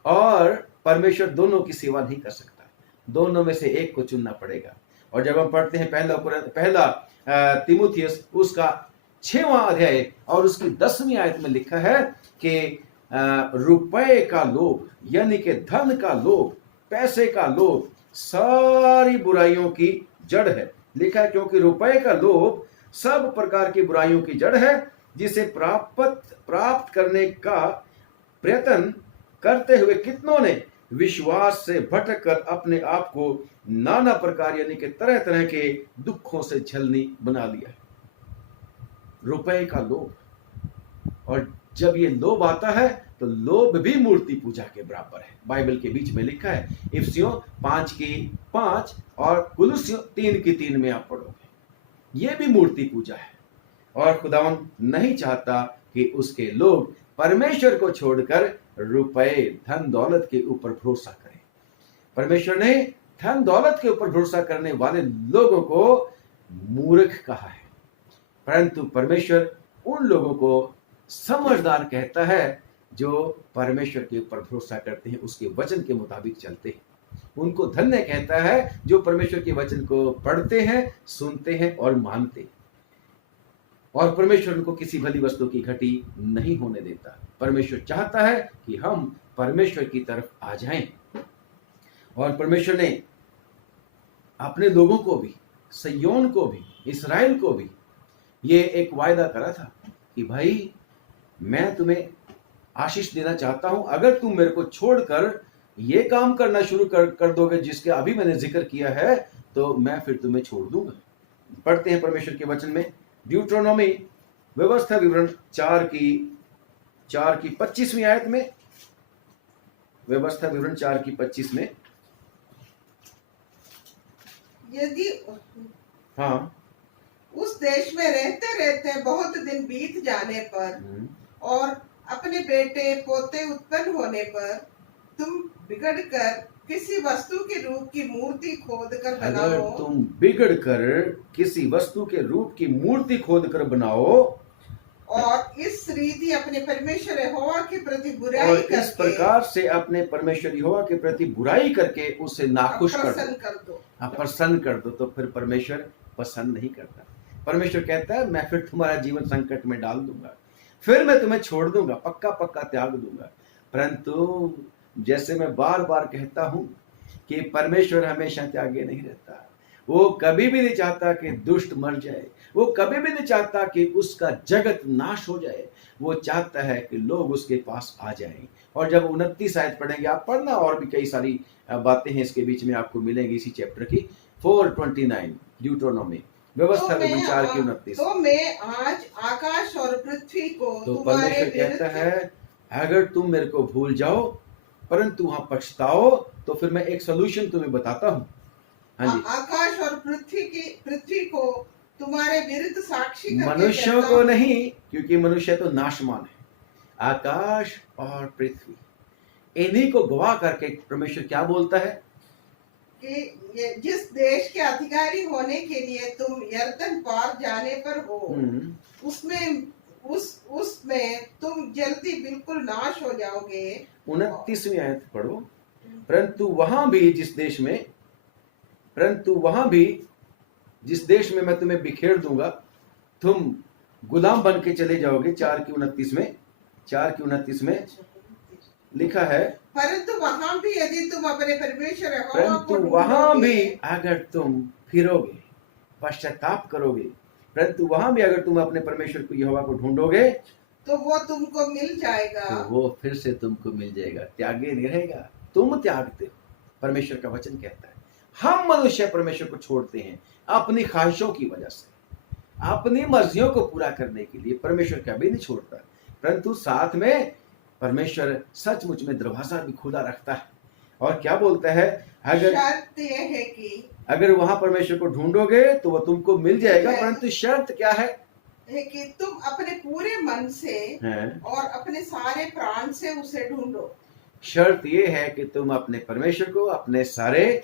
और परमेश्वर दोनों की सेवा नहीं कर सकता। दोनों में से एक को चुनना पड़ेगा। और जब हम पढ़ते हैं पहला तीमुथियुस उसका 6वां अध्याय और उसकी 10वीं आयत में लिखा है कि रुपए का लोभ, यानी कि धन का लोभ, पैसे का लोभ सारी बुराइयों की जड़ है। लिखा है, क्योंकि रुपए का लोभ सब प्रकार की बुराइयों की जड़ है, जिसे प्राप्त करने का प्रयत्न करते हुए कितनों ने विश्वास से भटक कर अपने आप को नाना प्रकार, यानी कि तरह तरह के दुखों से झलनी बना लिया है। रुपए का लोभ। और जब ये लोभ आता है तो लोभ भी मूर्ति पूजा के बराबर है। बाइबल के बीच में लिखा है, इफिसियों 5:5 और कुलुस्सियों 3:3 में आप पढ़ोगे। ये भी मूर्ति पूजा है। और खुदावन नहीं चाहता कि उसके लोग परमेश्वर को छोड़कर रुपए, धन दौलत के ऊपर भरोसा करें। परमेश्वर ने धन दौलत के ऊपर भरोसा करने वाले लोगों को मूर्ख कहा है, परंतु परमेश्वर उन लोगों को समझदार कहता है जो परमेश्वर के ऊपर भरोसा करते हैं, उसके वचन के मुताबिक चलते हैं। उनको धन्य कहता है जो परमेश्वर के वचन को पढ़ते हैं, सुनते हैं और मानते हैं। और परमेश्वर उनको किसी भली वस्तु की घटी नहीं होने देता। परमेश्वर चाहता है कि हम परमेश्वर की तरफ आ जाएं। और परमेश्वर ने अपने लोगों को भी, सिय्योन को भी, इस्राएल को भी ये एक वायदा करा था कि भाई मैं तुम्हें आशीष देना चाहता हूं, अगर तुम मेरे को छोड़कर ये काम करना शुरू कर दोगे जिसके अभी मैंने जिक्र किया है, तो मैं फिर तुम्हें छोड़ दूंगा। पढ़ते हैं परमेश्वर के वचन में, ड्यूट्रोनोमी व्यवस्था विवरण 4 की 25वीं आयत में, व्यवस्था विवरण 4 की 25 में, यदि हाँ, उस देश में रहते रहते बहुत दिन बीत जाने पर और अपने बेटे पोते उत्पन्न होने पर तुम बिगड़कर किसी वस्तु के रूप की मूर्ति खोद कर अगर बनाओ, तुम बिगड़कर किसी वस्तु के रूप की मूर्ति खोद कर बनाओ और इस रीति अपने परमेश्वर यहोवा के प्रति और बुराई इस करके प्रकार से अपने परमेश्वर यहोवा के प्रति बुराई करके उसे नाखुश कर अप्रसन्न दो, कर दो, अप्रसन्न कर दो, तो फिर परमेश्वर पसंद नहीं करता। परमेश्वर कहता है मैं फिर तुम्हारा जीवन संकट में डाल दूंगा, फिर मैं तुम्हें छोड़ दूंगा, पक्का पक्का त्याग दूंगा। परंतु जैसे मैं बार बार कहता हूं कि परमेश्वर हमेशा त्यागे नहीं रहता। वो कभी भी नहीं चाहता कि दुष्ट मर जाए, वो कभी भी नहीं चाहता कि उसका जगत नाश हो जाए। वो चाहता है कि लोग उसके पास आ जाएं। और जब 29 आयत पढ़ेंगे, आप पढ़ना, और भी कई सारी बातें हैं इसके बीच में आपको मिलेंगी इसी चैप्टर की, 4:29 ड्यूट्रोनोमी व्यवस्था विवरण 4 की 29। तो मैं आज आकाश और पृथ्वी को तो तुम्हारे परमेश्वर कहता विरुद्ध है अगर तुम मेरे को भूल जाओ परंतु वहां पछताओ, तो फिर मैं एक सोल्यूशन तुम्हें बताता हूं। हाँ जी, आकाश और पृथ्वी को तुम्हारे विरुद्ध साक्षी करके मनुष्यों कहता को हूं नहीं, क्योंकि मनुष्य तो नाशमान है। आकाश और पृथ्वी, इन्हीं को गवाह करके परमेश्वर क्या बोलता है कि जिस देश के अधिकारी होने के लिए तुम यरदन पार जाने पर हो, उसमें तुम जल्दी बिल्कुल नाश हो जाओगे। 29वीं आयत पढ़ो, परंतु वहां भी जिस देश में मैं तुम्हें बिखेर दूंगा, तुम गुलाम बन के चले जाओगे। 4 की 29 में लिखा है, परंतु वहां भी यदि तुम अपने परमेश्वर यहोवा को परंतु वहां ढूंढोगे, भी अगर तुम फिरोगे, पश्चाताप करोगे, परंतु वहां भी अगर तुम अपने परमेश्वर को यहोवा को ढूंढोगे, तो वो तुमको मिल जाएगा, तो वो फिर से तुमको मिल जाएगा, त्यागे नहीं रहेगा। तुम त्यागते हो, परमेश्वर का वचन कहता है। हम मनुष्य परमेश्वर को छोड़ते हैं अपनी ख्वाहिशों की वजह से, अपनी मर्जियों को पूरा करने के लिए। परमेश्वर कभी नहीं छोड़ता, परंतु साथ में परमेश्वर सचमुच में दरवाजा भी खुला रखता है। और क्या बोलता है, अगर शर्त यह है कि अगर वहां परमेश्वर को ढूंढोगे तो वो तुमको मिल जाएगा, परंतु शर्त क्या है कि तुम अपने पूरे मन से और अपने सारे प्राण से उसे ढूंढो। शर्त ये है कि तुम अपने परमेश्वर को अपने सारे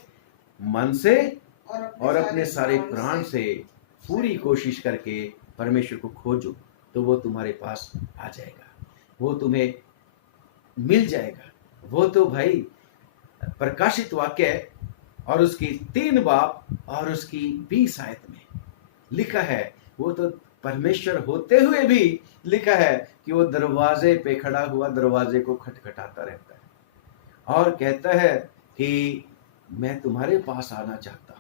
मन से और अपने सारे प्राण से पूरी कोशिश करके परमेश्वर को खोजो, तो वो तुम्हारे पास आ जाएगा, वो तुम्हें मिल जाएगा। वो तो भाई प्रकाशित वाक्य और उसकी 3 बाब और उसकी 20 आयत में लिखा है। वो तो परमेश्वर होते हुए भी लिखा है कि वो दरवाजे पे खड़ा हुआ दरवाजे को खटखटाता रहता है और कहता है कि मैं तुम्हारे पास आना चाहता हूं।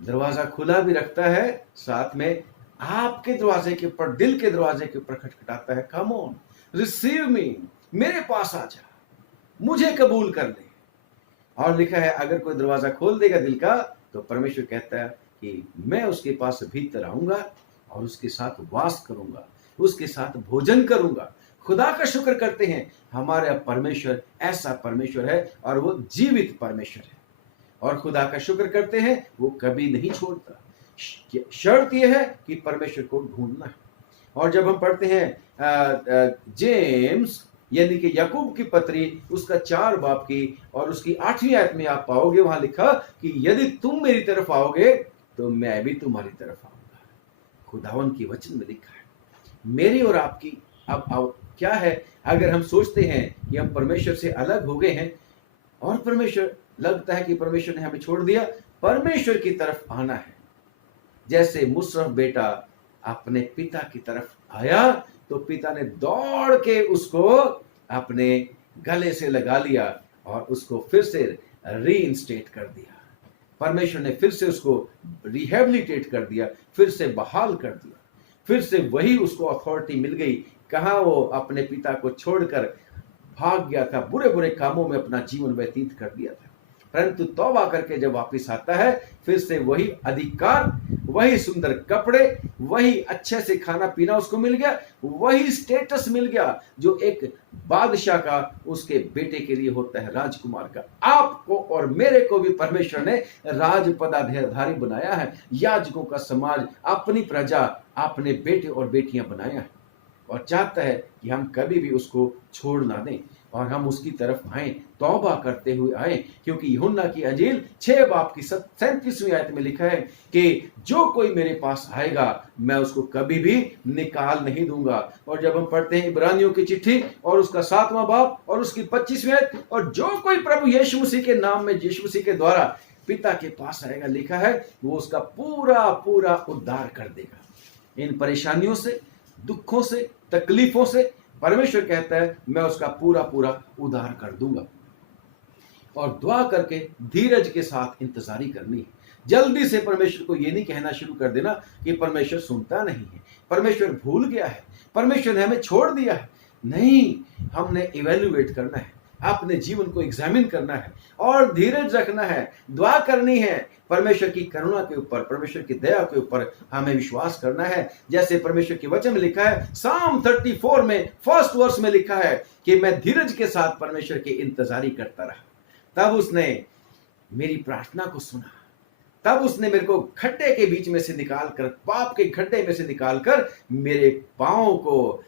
दरवाजा खुला भी रखता है, साथ में आपके दरवाजे के ऊपर, दिल के दरवाजे के ऊपर खटखटाता है, कम ऑन रिसीव मी, मेरे पास आ जा, मुझे कबूल कर ले। और लिखा है अगर कोई दरवाजा खोल देगा दिल का, तो परमेश्वर कहता है कि मैं उसके पास भीतर आऊंगा और उसके साथ वास करूंगा, उसके साथ भोजन करूंगा। खुदा का शुक्र करते हैं, हमारा परमेश्वर ऐसा परमेश्वर है और वो जीवित परमेश्वर है। और खुदा का शुक्र करते हैं, वो कभी नहीं छोड़ता। शर्त यह है कि परमेश्वर को ढूंढना है। और जब हम पढ़ते हैं जेम्स यानी कि याकूब की पत्री, उसका 4 बाब की और उसकी 8वीं आयत में आप पाओगे, वहां लिखा कि यदि तुम मेरी तरफ आओगे तो मैं भी तुम्हारी तरफ आऊंगा। खुदावन की वचन में लिखा है। मेरी और आपकी अब क्या है, अगर हम सोचते हैं कि हम परमेश्वर से अलग हो गए हैं और परमेश्वर, लगता है कि परमेश्वर ने हमें छोड़ दिया, परमेश्वर की तरफ आना है। जैसे मुशर्रफ बेटा अपने पिता की तरफ आया तो पिता ने दौड़ के उसको अपने गले से लगा लिया और उसको फिर से रीइंस्टेट कर दिया। परमेश्वर ने फिर से उसको रिहेबिलिटेट कर दिया, फिर से बहाल कर दिया, फिर से वही उसको अथॉरिटी मिल गई। कहाँ वो अपने पिता को छोड़कर भाग गया था, बुरे बुरे कामों में अपना जीवन व्यतीत कर दिया था, परंतु तौबा करके जब वापस आता है, फिर से वही अधिकार, वही सुंदर कपड़े, वही अच्छे से खाना पीना उसको मिल गया, वही स्टेटस मिल गया जो एक बादशाह का उसके बेटे के लिए होता है, राजकुमार का। आपको और मेरे को भी परमेश्वर ने राज पदाधिकारी बनाया है, याजकों का समाज, अपनी प्रजा, अपने बेटे और बेटियां बनाया है, और चाहता है कि हम कभी भी उसको छोड़ ना दें और हम उसकी तरफ आए, तौबा करते हुए आए। क्योंकि यूहन्ना की अंजील 6 बाब की 37वीं आयत में लिखा है कि जो कोई मेरे पास आएगा मैं उसको कभी भी निकाल नहीं दूंगा। और जब हम पढ़ते हैं इब्रानियों की चिट्ठी और उसका 7वां बाब और उसकी 25वीं आयत, और जो कोई प्रभु यीशु मसीह के नाम में, यीशु मसीह के द्वारा पिता के पास आएगा, लिखा है वो उसका पूरा पूरा उद्धार कर देगा। इन परेशानियों से, दुखों से, तकलीफों से परमेश्वर कहता है मैं उसका पूरा पूरा उद्धार कर दूंगा। और दुआ करके धीरज के साथ इंतजारी करनी है। जल्दी से परमेश्वर को ये नहीं कहना शुरू कर देना कि परमेश्वर सुनता नहीं है, परमेश्वर भूल गया है, परमेश्वर ने हमें छोड़ दिया है। नहीं, हमने इवेल्युएट करना है, अपने जीवन को एग्जामिन करना है और धीरज रखना है, दुआ करनी है। परमेश्वर की करुणा के ऊपर, परमेश्वर की दया के ऊपर हमें विश्वास करना है। जैसे परमेश्वर के वचन में लिखा है, साम 34 में फर्स्ट वर्स में लिखा है कि मैं धीरज के साथ परमेश्वर की इंतजारी करता रहा, तब उसने मेरी प्रार्थना को सुना, तब उसने मेरे को खड्डे के बीच में से निकालकर, पाप के खड्डे में से निकालकर मेरे पांव को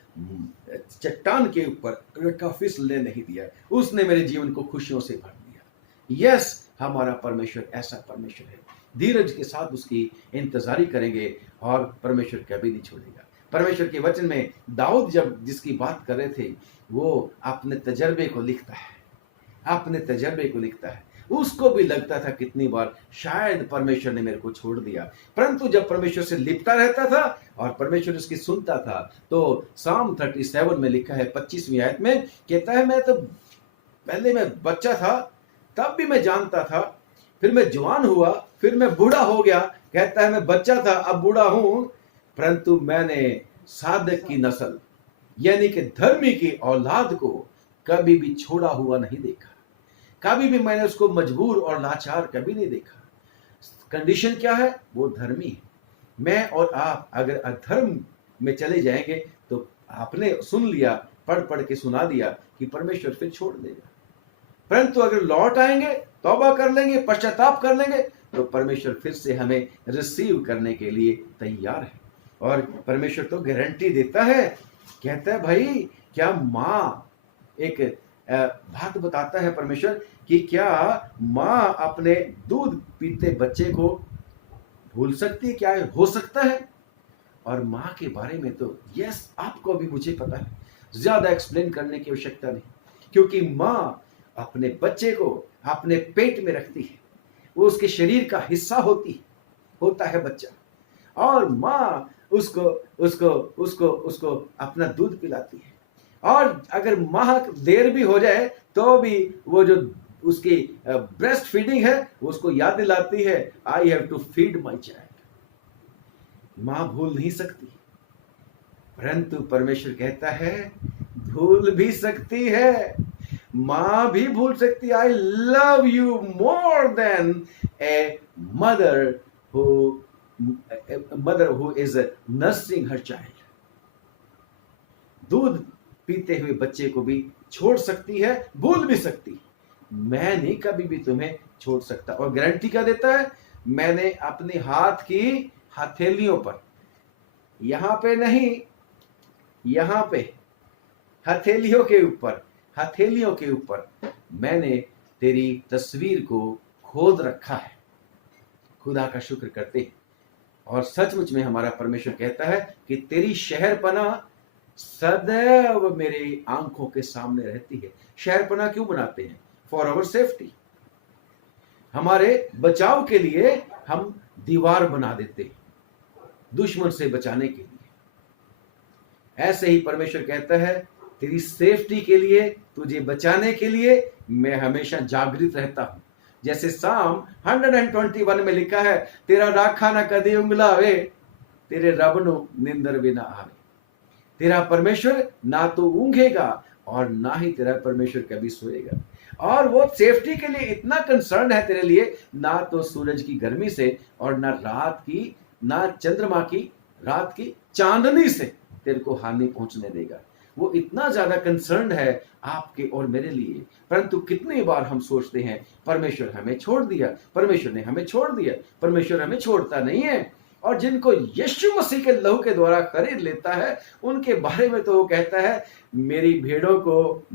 चट्टान के ऊपर फिसलने नहीं दिया, उसने मेरे जीवन को खुशियों से भर दिया। यस, हमारा परमेश्वर ऐसा परमेश्वर है। धीरज के साथ उसकी इंतजारी करेंगे और परमेश्वर कभी नहीं छोड़ेगा। परमेश्वर के वचन में दाऊद जब जिसकी बात कर रहे थे, वो अपने तजर्बे को लिखता है, अपने तजर्बे को लिखता है। उसको भी लगता था कितनी बार शायद परमेश्वर ने मेरे को छोड़ दिया, परंतु जब परमेश्वर से लिपटा रहता था और परमेश्वर उसकी सुनता था, तो साम 37 में लिखा है 25वीं आयत में, कहता है मैं तो पहले मैं बच्चा था तब भी मैं जानता था, फिर मैं जवान हुआ, फिर मैं बूढ़ा हो गया। कहता है मैं बच्चा था अब बूढ़ा हूं, परंतु मैंने सादक की नस्ल यानी कि धर्मी की औलाद को कभी भी छोड़ा हुआ नहीं देखा, कभी भी मैंने उसको मजबूर और लाचार कभी नहीं देखा। कंडीशन क्या है? वो धर्मी है। मैं और आप अगर अधर्म में चले जाएंगे तो आपने सुन लिया, पढ़ पढ़ के सुना दिया कि परमेश्वर फिर छोड़ देगा, परंतु अगर लौट आएंगे, तौबा कर लेंगे, पश्चाताप कर लेंगे, तो परमेश्वर फिर से हमें रिसीव करने के लिए तैयार है। और परमेश्वर तो गारंटी देता है, कहता है भाई क्या माँ, एक बात बताता है परमेश्वर कि क्या माँ अपने दूध पीते बच्चे को भूल सकती है? क्या हो सकता है? और माँ के बारे में तो यस, आपको भी मुझे पता है, ज्यादा एक्सप्लेन करने की आवश्यकता नहीं, क्योंकि माँ अपने बच्चे को अपने पेट में रखती है, वो उसके शरीर का हिस्सा होता है बच्चा, और माँ उसको उसको उसको उसको अपना दूध पिलाती है। और अगर माह देर भी हो जाए तो भी वो जो उसकी ब्रेस्ट फीडिंग है वो उसको याद दिलाती है, I have to feed my child. माँ भूल नहीं सकती, परंतु परमेश्वर कहता है भूल भी सकती है, माँ भी भूल सकती है। I love you more than a mother who is nursing her child. दूध पीते हुए बच्चे को भी छोड़ सकती है, भूल भी सकती है। मैं नहीं कभी भी तुम्हें छोड़ सकता। और गारंटी क्या देता है? मैंने अपने हाथ की हथेलियों पर, यहां पे नहीं, यहां पे हथेलियों के ऊपर मैंने तेरी तस्वीर को खोद रखा है। खुदा का शुक्र करते हैं। और सचमुच में हमारा परमेश्वर कहता है कि तेरी शहरपना सदैव मेरी आंखों के सामने रहती है। शहरपना क्यों बनाते हैं? फॉर आवर सेफ्टी, हमारे बचाव के लिए हम दीवार बना देते हैं, दुश्मन से बचाने के लिए। ऐसे ही परमेश्वर कहता है तेरी सेफ्टी के लिए, तुझे बचाने के लिए मैं हमेशा जागृत रहता हूं। जैसे साम 121 में लिखा है, तेरा राखा ना कदे उंगलावे, तेरे रब नो निंदर भी ना आवे। तेरा परमेश्वर ना तो ऊंघेगा और ना ही तेरा परमेश्वर कभी सोएगा। और वो सेफ्टी के लिए इतना कंसर्न है तेरे लिए, ना तो सूरज की गर्मी से और ना रात की, ना चंद्रमा की रात की चांदनी से तेरे को हानि पहुंचने देगा। वो इतना ज्यादा कंसर्न है आपके और मेरे लिए। परंतु कितनी बार हम सोचते हैं परमेश्वर हमें छोड़ दिया, परमेश्वर ने हमें छोड़ दिया। परमेश्वर हमें छोड़ता नहीं है। और जिनको यीशु मसीह के लहू के द्वारा खरीद लेता है, उनके बारे में तो वो कहता है, मेरी भेड़ों को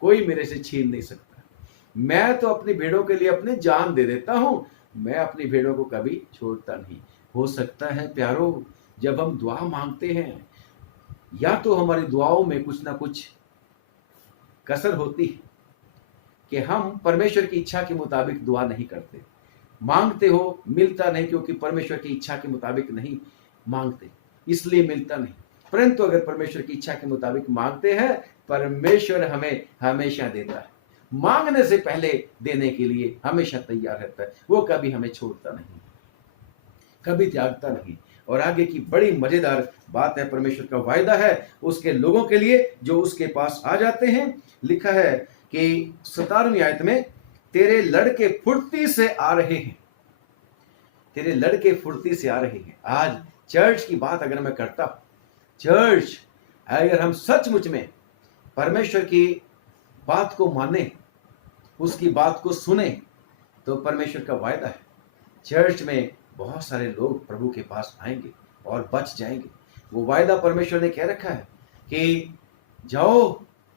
कोई मेरे से छीन नहीं सकता। मैं तो अपनी भेड़ों के लिए अपनी जान दे देता हूं, मैं अपनी भेड़ों को कभी छोड़ता नहीं। हो सकता है प्यारो, जब हम दुआ मांगते हैं, या तो हमारी दुआओं में कुछ ना कुछ कसर होती है कि हम परमेश्वर की इच्छा के मुताबिक दुआ नहीं करते। मांगते हो, मिलता नहीं, क्योंकि परमेश्वर की इच्छा के मुताबिक नहीं मांगते, इसलिए मिलता नहीं। परंतु अगर परमेश्वर की इच्छा के मुताबिक मांगते हैं, परमेश्वर हमें हमेशा देता है। मांगने से पहले देने के लिए हमेशा तैयार रहता है। वो कभी हमें छोड़ता नहीं, कभी त्यागता नहीं। और आगे की बड़ी मजेदार बात है, परमेश्वर का वायदा है उसके लोगों के लिए जो उसके पास आ जाते हैं। लिखा है कि 17वीं आयत में, तेरे लड़के फुर्ती से आ रहे हैं, तेरे लड़के फुर्ती से आ रहे हैं। आज चर्च की बात अगर मैं करता हूं, चर्च अगर हम सचमुच में परमेश्वर की बात को माने, उसकी बात को सुने, तो परमेश्वर का वायदा है चर्च में बहुत सारे लोग प्रभु के पास आएंगे और बच जाएंगे। वो वायदा परमेश्वर ने कह रखा है कि जाओ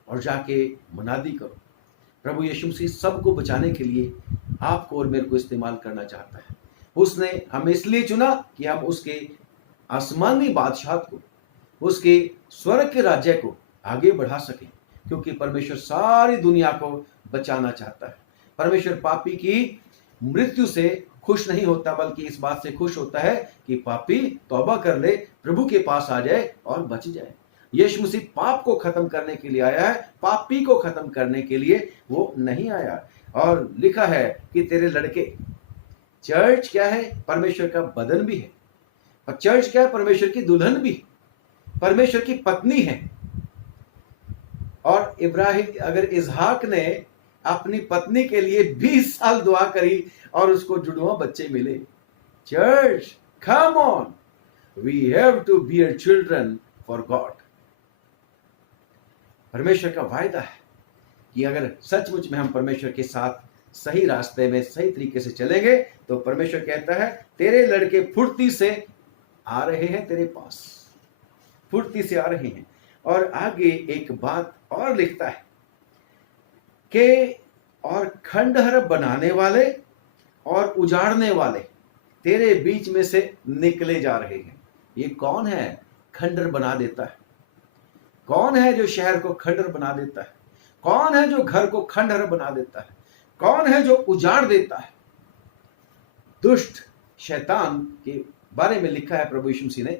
और जाके मुनादी करो। प्रभु यीशु मसीह सबको बचाने के लिए आपको और मेरे को इस्तेमाल करना चाहता है। उसने हमें इसलिए चुना कि हम उसके आसमानी बादशाह को, उसके स्वर्ग के राज्य को आगे बढ़ा सकें, क्योंकि परमेश्वर सारी दुनिया को बचाना चाहता है। परमेश्वर पापी की मृत्यु से खुश नहीं होता, बल्कि इस बात से खुश होता है कि पापी तौबा कर ले, प्रभु के पास आ जाए और बच जाए। यीशु मसीह पाप को खत्म करने के लिए आया है, पापी को खत्म करने के लिए वो नहीं आया। और लिखा है कि तेरे लड़के, चर्च क्या है? परमेश्वर का बदन भी है। और चर्च क्या है? परमेश्वर की दुल्हन भी, परमेश्वर की पत्नी है। और इब्राहिम, अगर इजहाक ने अपनी पत्नी के लिए 20 साल दुआ करी और उसको जुड़वा बच्चे मिले। Church, come on, we have to bear children for God. परमेश्वर का वायदा है कि अगर सचमुच में हम परमेश्वर के साथ सही रास्ते में सही तरीके से चलेंगे, तो परमेश्वर कहता है तेरे लड़के फुर्ती से आ रहे हैं, तेरे पास फुर्ती से आ रहे हैं। और आगे एक बात और लिखता है कि और खंडहर बनाने वाले और उजाड़ने वाले तेरे बीच में से निकले जा रहे हैं। ये कौन है? खंडहर बना देता है। कौन है जो शहर को खंडहर बना देता है? कौन है जो घर को खंडहर बना देता है? कौन है जो उजाड़ देता है? दुष्ट शैतान के बारे में लिखा है प्रभु यीशु मसीह ने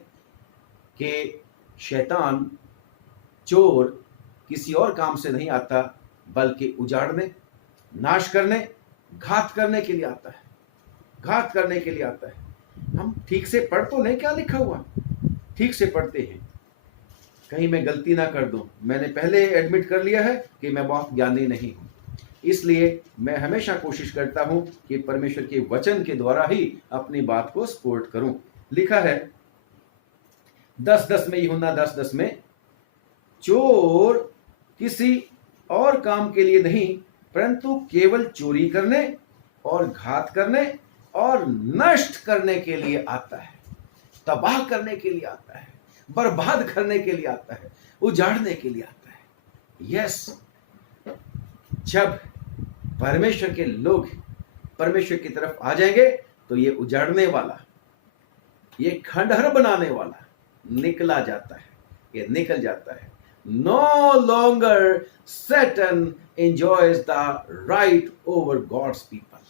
कि शैतान, चोर किसी और काम से नहीं आता, बल्कि उजाड़ने, नाश करने, घात करने के लिए आता है। घात करने के लिए आता है। हम ठीक से पढ़ तो नहीं, क्या लिखा हुआ ठीक से पढ़ते हैं, कहीं मैं गलती ना कर दूं। मैंने पहले एडमिट कर लिया है कि मैं बहुत ज्ञानी नहीं हूं, इसलिए मैं हमेशा कोशिश करता हूं कि परमेश्वर के वचन के द्वारा ही अपनी बात को सपोर्ट करूं। लिखा है 10:10 में, यूहन्ना 10:10 में, चोर किसी और काम के लिए नहीं, परंतु केवल चोरी करने और घात करने और नष्ट करने के लिए आता है, तबाह करने के लिए आता है, बर्बाद करने के लिए आता है, उजाड़ने के लिए आता है। यस, जब परमेश्वर के लोग परमेश्वर की तरफ आ जाएंगे, तो ये उजाड़ने वाला, ये खंडहर बनाने वाला निकला जाता है, ये निकल जाता है। No longer Satan enjoys the right over God's people.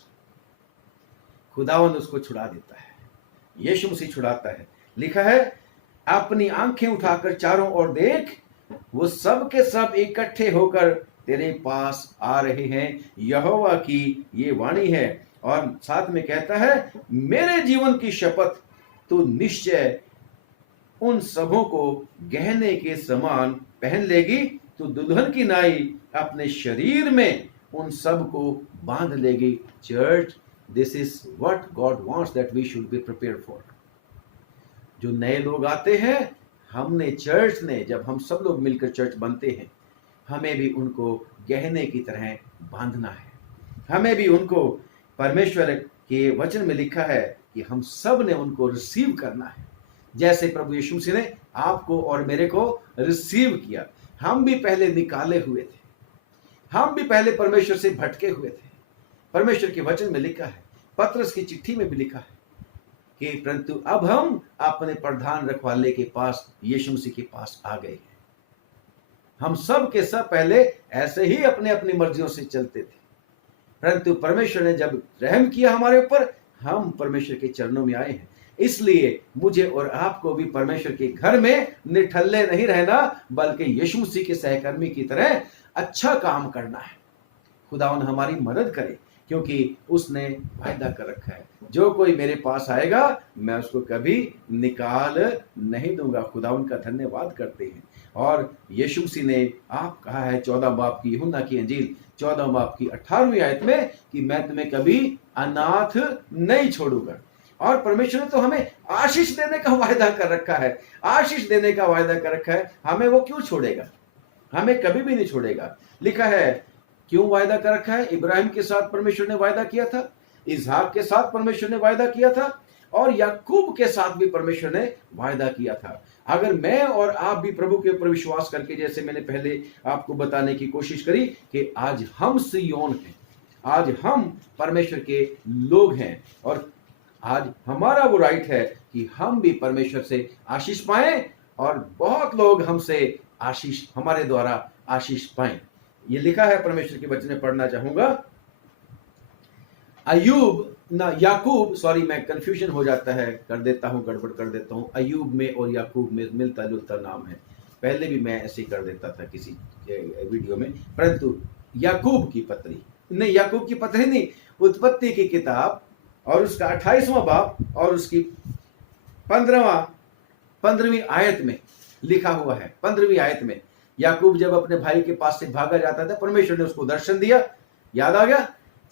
खुदावंद उसको छुड़ा देता है, यीशु मसीह छुड़ाता है। लिखा है अपनी आंखें उठाकर चारों ओर देख वो सब के सब इकट्ठे होकर तेरे पास आ रहे हैं। यहोवा की ये वाणी है। और साथ में कहता है, मेरे जीवन की शपथ, तू निश्चय उन सबों को गहने के समान पहन लेगी। तू दुल्हन की नाई अपने शरीर में उन सब को बांध लेगी। Church, this is what God wants that we should be prepared for. जो नए लोग आते हैं, हमने चर्च ने, जब हम सब लोग मिलकर चर्च बनते हैं, हमें भी उनको गहने की तरह बांधना है। हमें भी उनको, परमेश्वर के वचन में लिखा है कि हम सब ने उनको रिसीव करना है। जैसे प्रभु यीशु मसीह ने आपको और मेरे को रिसीव किया। हम भी पहले निकाले हुए थे, हम भी पहले परमेश्वर से भटके हुए थे। परमेश्वर के वचन में लिखा है, पत्रस की चिट्ठी में भी लिखा है कि परंतु अब हम अपने प्रधान रखवाले के पास, यीशु मसीह के पास आ गए हैं। हम सब के सब पहले ऐसे ही अपने अपनी मर्जियों से चलते थे, परंतु परमेश्वर ने जब रहम किया हमारे ऊपर, हम परमेश्वर के चरणों में आए हैं। इसलिए मुझे और आपको भी परमेश्वर के घर में निठल्ले नहीं रहना, बल्कि यीशु मसीह के सहकर्मी की तरह अच्छा काम करना है। खुदावन हमारी मदद करे, क्योंकि उसने वायदा कर रखा है, जो कोई मेरे पास आएगा मैं उसको कभी निकाल नहीं दूंगा। खुदावन का धन्यवाद करते हैं। और यीशु मसीह ने आप कहा है 14 बाब की, यूहन्ना की अंजील 14 बाब की 18वीं आयत में कि मैं तुम्हें कभी अनाथ नहीं छोड़ूंगा। और परमेश्वर ने तो हमें आशीष देने का वायदा कर रखा है, आशीष देने का वायदा कर रखा है। हमें वो क्यों छोड़ेगा? हमें कभी भी नहीं छोड़ेगा। लिखा है, क्यों वायदा कर रखा है? इब्राहिम के साथ परमेश्वर ने वायदा किया था, इसहाक के साथ परमेश्वर ने वायदा किया था, और याकूब के साथ भी परमेश्वर ने वायदा किया था। अगर मैं और आप भी प्रभु के ऊपर विश्वास करके, जैसे मैंने पहले आपको बताने की कोशिश करी कि आज हम सिय्योन हैं, आज हम परमेश्वर के लोग हैं, और आज हमारा वो राइट है कि हम भी परमेश्वर से आशीष पाएं और बहुत लोग हमसे आशीष, हमारे द्वारा आशीष पाएं। ये लिखा है परमेश्वर के वचन में, पढ़ना चाहूंगा। अय्यूब ना याकूब, सॉरी मैं कंफ्यूजन हो जाता है, कर देता हूं, गड़बड़ कर देता हूं। अय्यूब में और याकूब में मिलता जुलता नाम है। पहले भी मैं ऐसे कर देता था किसी वीडियो में, परंतु याकूब की पत्री नहीं, याकूब की पत्री नहीं, उत्पत्ति की किताब और उसका 28वां बाब और उसकी 15वीं आयत में लिखा हुआ है। 15वीं आयत में याकूब जब अपने भाई के पास से भागा जाता था, परमेश्वर ने उसको दर्शन दिया, याद आ गया?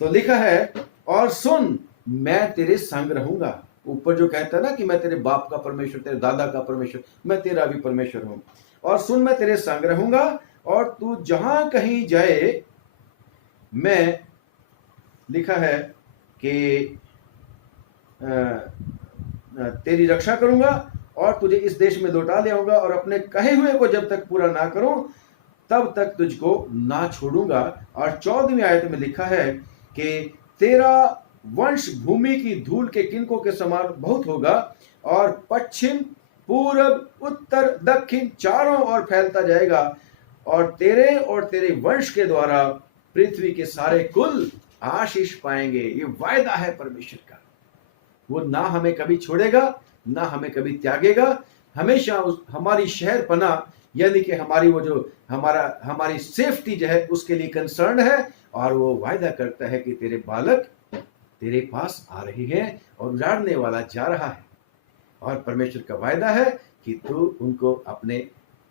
तो लिखा है, और सुन मैं तेरे संग रहूंगा। ऊपर जो कहता है ना कि मैं तेरे बाप का परमेश्वर, तेरे दादा का परमेश्वर, मैं तेरा भी परमेश्वर हूं। और सुन मैं तेरे संग रहूंगा, और तू जहां कहीं जाए मैं, लिखा है कि तेरी रक्षा करूंगा और तुझे इस देश में लौटा ले आऊंगा, और अपने कहे हुए को जब तक पूरा ना करूं तब तक तुझको ना छोड़ूंगा। और 14वीं आयत में लिखा है कि तेरा वंश भूमि की धूल के किनकों के समान बहुत होगा, और पश्चिम पूरब उत्तर दक्षिण चारों ओर फैलता जाएगा, और तेरे वंश के द्वारा पृथ्वी के सारे कुल आशीष पाएंगे। ये वायदा है परमेश्वर का। वो ना हमें कभी छोड़ेगा, ना हमें कभी त्यागेगा। हमेशा हमारी शहर पना, यानी कि हमारी वो जो हमारी सेफ्टी जो है उसके लिए कंसर्न है, और वो वायदा करता है कि तेरे बालक तेरे पास आ रहे हैं और उजाड़ने वाला जा रहा है। और परमेश्वर का वायदा है कि तू उनको अपने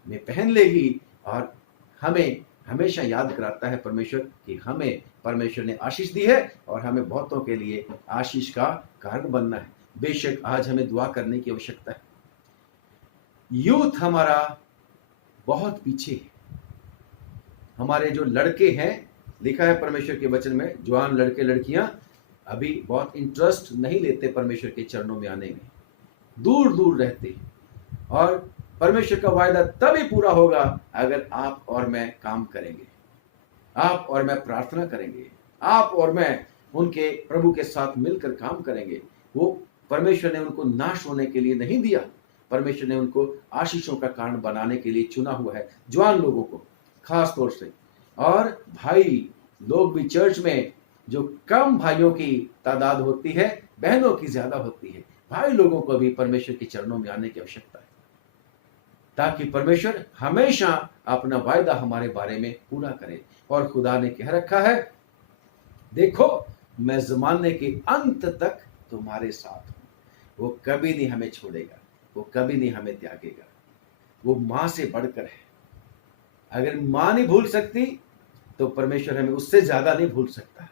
में पहन लेगी। और हमें हमेशा याद कराता है परमेश्वर कि हमें परमेश्वर ने आशीष दी है, और हमें बहुतों के लिए आशीष का कारण बनना है। बेशक आज हमें दुआ करने की आवश्यकता है। यूथ हमारा बहुत पीछे है। हमारे जो लड़के हैं, लिखा है परमेश्वर के वचन में, जवान लड़के लड़कियां अभी बहुत इंटरेस्ट नहीं लेते परमेश्वर के चरणों में आने में, दूर दूर रहते हैं। और परमेश्वर का वायदा तभी पूरा होगा अगर आप और मैं काम करेंगे, आप और मैं प्रार्थना करेंगे, आप और मैं उनके प्रभु के साथ मिलकर काम करेंगे। वो परमेश्वर ने उनको नाश होने के लिए नहीं दिया, परमेश्वर ने उनको आशीषों का कारण बनाने के लिए चुना हुआ है, जवान लोगों को खास तौर से। और भाई लोग भी चर्च में, जो कम भाइयों की तादाद होती है, बहनों की ज्यादा होती है, भाई लोगों को भी परमेश्वर के चरणों में आने की आवश्यकता है। ताकि परमेश्वर हमेशा अपना वायदा हमारे बारे में पूरा करे। और खुदा ने कह रखा है, देखो मैं ज़माने के अंत तक तुम्हारे साथ हूं। वो कभी नहीं हमें छोड़ेगा, वो कभी नहीं हमें त्यागेगा। वो माँ से बढ़कर है। अगर माँ नहीं भूल सकती तो परमेश्वर हमें उससे ज्यादा नहीं भूल सकता।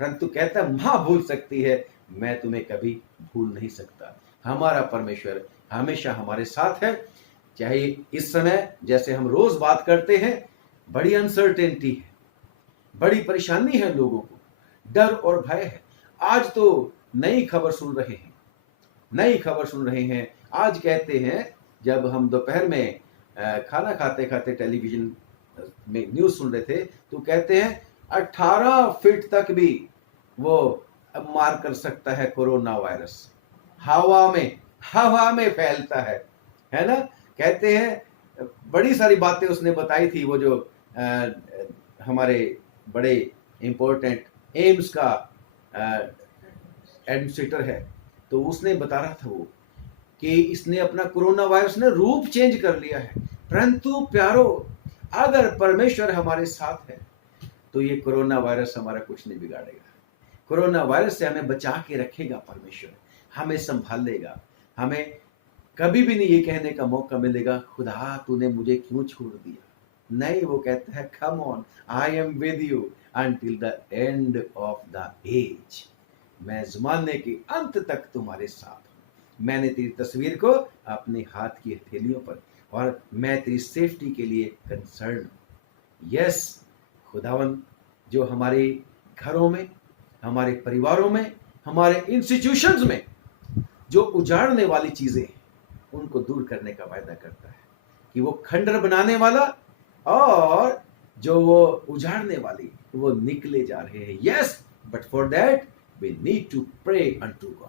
परंतु कहता माँ भूल सकती है, मैं तुम्हें कभी भूल नहीं सकता। हमारा परमेश्वर हमेशा हमारे साथ है। चाहे इस समय जैसे हम रोज बात करते हैं, बड़ी अनसर्टेनिटी है, बड़ी परेशानी है, लोगों को डर और भय है। आज तो नई खबर सुन रहे हैं, नई खबर सुन रहे हैं। आज कहते हैं, जब हम दोपहर में खाना खाते खाते टेलीविजन में न्यूज सुन रहे थे, तो कहते हैं 18 फीट तक भी वो मार कर सकता है कोरोना वायरस। हवा में फैलता है ना। कहते हैं बड़ी सारी बातें उसने बताई थी, वो जो हमारे बड़े इंपॉर्टेंट एम्स का एडमिनिस्ट्रेटर है, तो उसने बता रहा था वो कि इसने अपना कोरोना वायरस ने रूप चेंज कर लिया है। परंतु प्यारो, अगर परमेश्वर हमारे साथ है तो ये कोरोना वायरस हमारा कुछ नहीं बिगाड़ेगा। कोरोना वायरस से हमें बचा के रखेगा परमेश्वर, हमें संभालेगा। हमें कभी भी नहीं ये कहने का मौका मिलेगा, खुदा तूने मुझे क्यों छोड़ दिया। नहीं, वो कहता है, come on, I am with you until the end of the age. मैं ज़माने के अंत तक तुम्हारे साथ हूं। मैंने तेरी तस्वीर को अपने हाथ की हथेलियों पर, और मैं तेरी सेफ्टी के लिए कंसर्न हूं। यस खुदावन, जो हमारे घरों में, हमारे परिवारों में, हमारे इंस्टीट्यूशंस में जो उजाड़ने वाली चीजें हैं, उनको दूर करने का वायदा करता है कि वो खंडर बनाने वाला और जो वो उजाड़ने वाली, वो निकले जा रहे हैं। Yes, but for that we need to pray unto God.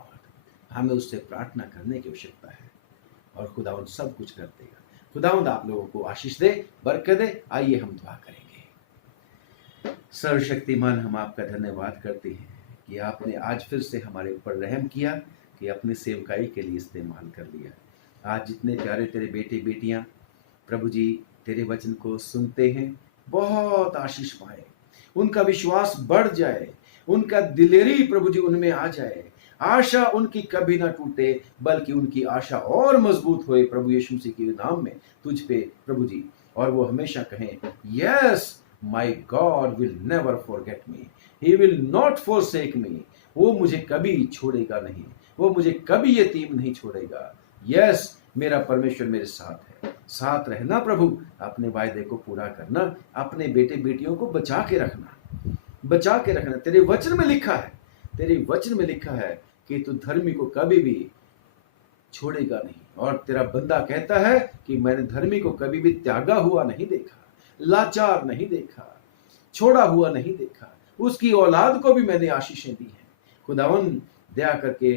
हमें उससे प्रार्थना करने की आवश्यकता है, और खुदावंद सब कुछ कर देगा। खुदावंद आप लोगों को आशीष दे, बरकत दे। आइए हम दुआ करेंगे। सर्वशक्तिमान, हम आपका धन्यवाद करते हैं कि आपने आज फिर से हमारे ऊपर रहम किया, कि अपनी सेवकाई के लिए इस्तेमाल कर लिया। आज जितने प्यारे तेरे बेटे बेटियां प्रभु जी तेरे वचन को सुनते हैं, बहुत आशीष पाए, उनका विश्वास बढ़ जाए, उनका दिलेरी प्रभु जी उनमें आ जाए, आशा उनकी कभी ना टूटे, बल्कि उनकी आशा और मजबूत होए प्रभु यीशु मसीह के नाम में तुझ पे प्रभु जी। और वो हमेशा कहें, yes my God will never forget me, he will not forsake me. वो मुझे कभी छोड़ेगा नहीं, वो मुझे कभी यतीम नहीं छोड़ेगा। यस, मेरा परमेश्वर मेरे साथ है। साथ रहना प्रभु, अपने वायदे को पूरा करना, अपने बेटे बेटियों को बचा के रखना, बचा के रखना। तेरे वचन में लिखा है, तेरे वचन में लिखा है कि तू धर्मी को कभी भी छोड़ेगा नहीं। और तेरा बंदा कहता है कि मैंने धर्मी को कभी भी त्यागा हुआ नहीं देखा, लाचार नहीं देखा, छोड़ा हुआ नहीं देखा। उसकी औलाद को भी मैंने आशीषें दी हैं। खुदावन, दया करके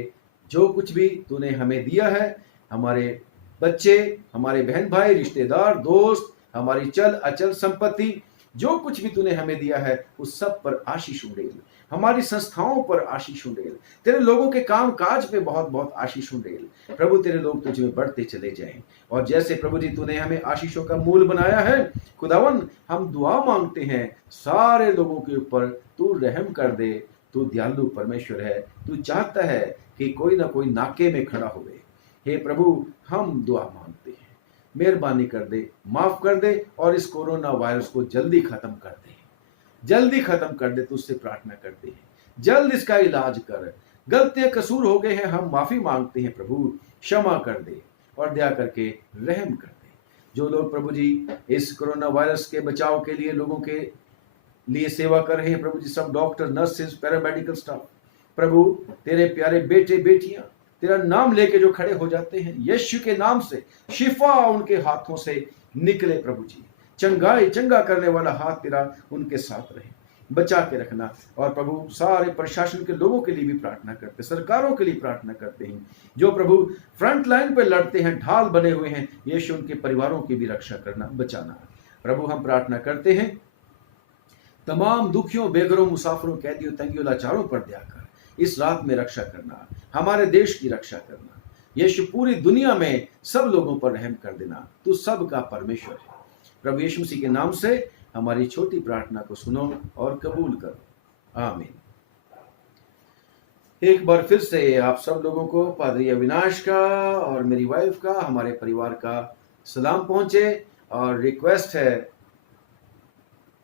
जो कुछ भी तूने हमें दिया है, हमारे बच्चे, हमारे बहन भाई, रिश्तेदार, दोस्त, हमारी चल अचल संपत्ति, जो कुछ भी तूने हमें दिया है, उस सब पर आशीष उड़ेल। हमारी संस्थाओं पर आशीष उड़ेल। तेरे लोगों के काम काज पे बहुत बहुत आशीष उड़ेल। प्रभु, तेरे लोग तुझ में बढ़ते चले जाएं। और जैसे प्रभु जी तूने हमें आशीषों का मूल बनाया है, खुदावन, हम दुआ मांगते हैं सारे लोगों के ऊपर तू रहम कर दे। तू दयालु परमेश्वर है, तू चाहता है कि कोई ना कोई नाके में खड़ा होवे। हे प्रभु, हम दुआ मांगते हैं, मेहरबानी कर दे, माफ कर दे, और इस कोरोना वायरस को जल्दी खत्म कर दे, जल्दी खत्म कर दे। तुझसे प्रार्थना करते हैं, जल्द इसका इलाज कर। गलतियां कसूर हो गए हैं, हम माफी मांगते हैं प्रभु, क्षमा कर दे और दया करके रहम कर दे। जो लोग प्रभु जी इस कोरोना वायरस के बचाव के लिए लोगों के लिए सेवा कर रहे हैं प्रभु जी, सब डॉक्टर, नर्सेज, पैरामेडिकल स्टाफ, प्रभु तेरे प्यारे बेटे बेटियां तेरा नाम लेके जो खड़े हो जाते हैं, यीशु के नाम से शिफा उनके हाथों से निकले प्रभु जी। चंगाई, चंगा करने वाला हाथ तेरा उनके साथ रहे, बचा के रखना। और प्रभु सारे प्रशासन के लोगों के लिए भी प्रार्थना करते, सरकारों के लिए प्रार्थना करते हैं, जो प्रभु फ्रंट लाइन पे लड़ते हैं, ढाल बने हुए हैं, यीशु उनके परिवारों की भी रक्षा करना, बचाना। प्रभु, हम प्रार्थना करते हैं तमाम दुखियों, बेघरों, मुसाफिरों, कैदियों, तंगियों, लाचारों पर दया कर इस रात में रक्षा करना, हमारे देश की रक्षा करना। यीशु पूरी दुनिया में सब लोगों पर रहम कर देना। तू सबका परमेश्वर है। प्रभु यीशु मसीह के नाम से हमारी छोटी प्रार्थना को सुनो और कबूल करो। आमीन। एक बार फिर से आप सब लोगों को पादरी अविनाश का और मेरी वाइफ का, हमारे परिवार का सलाम पहुंचे और रिक्वेस्ट है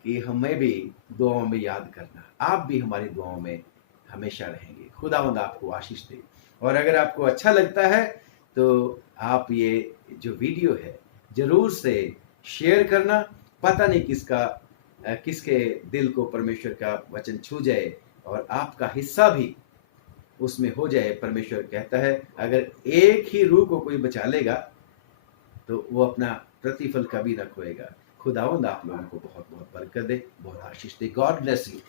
कि हमें भी दुआओं में याद करना। आप भी हमारी दुआओं में हमेशा रहेंगे। खुदावंद आपको आशीष दे। और अगर आपको अच्छा लगता है तो आप ये जो वीडियो है जरूर से शेयर करना। पता नहीं किसके दिल को परमेश्वर का वचन छू जाए और आपका हिस्सा भी उसमें हो जाए। परमेश्वर कहता है अगर एक ही रूह को कोई बचा लेगा तो वो अपना प्रतिफल कभी ना खोएगा। खुदावंद आप लोगों को बहुत बहुत बरकत दे, बहुत आशीष दे। God bless you.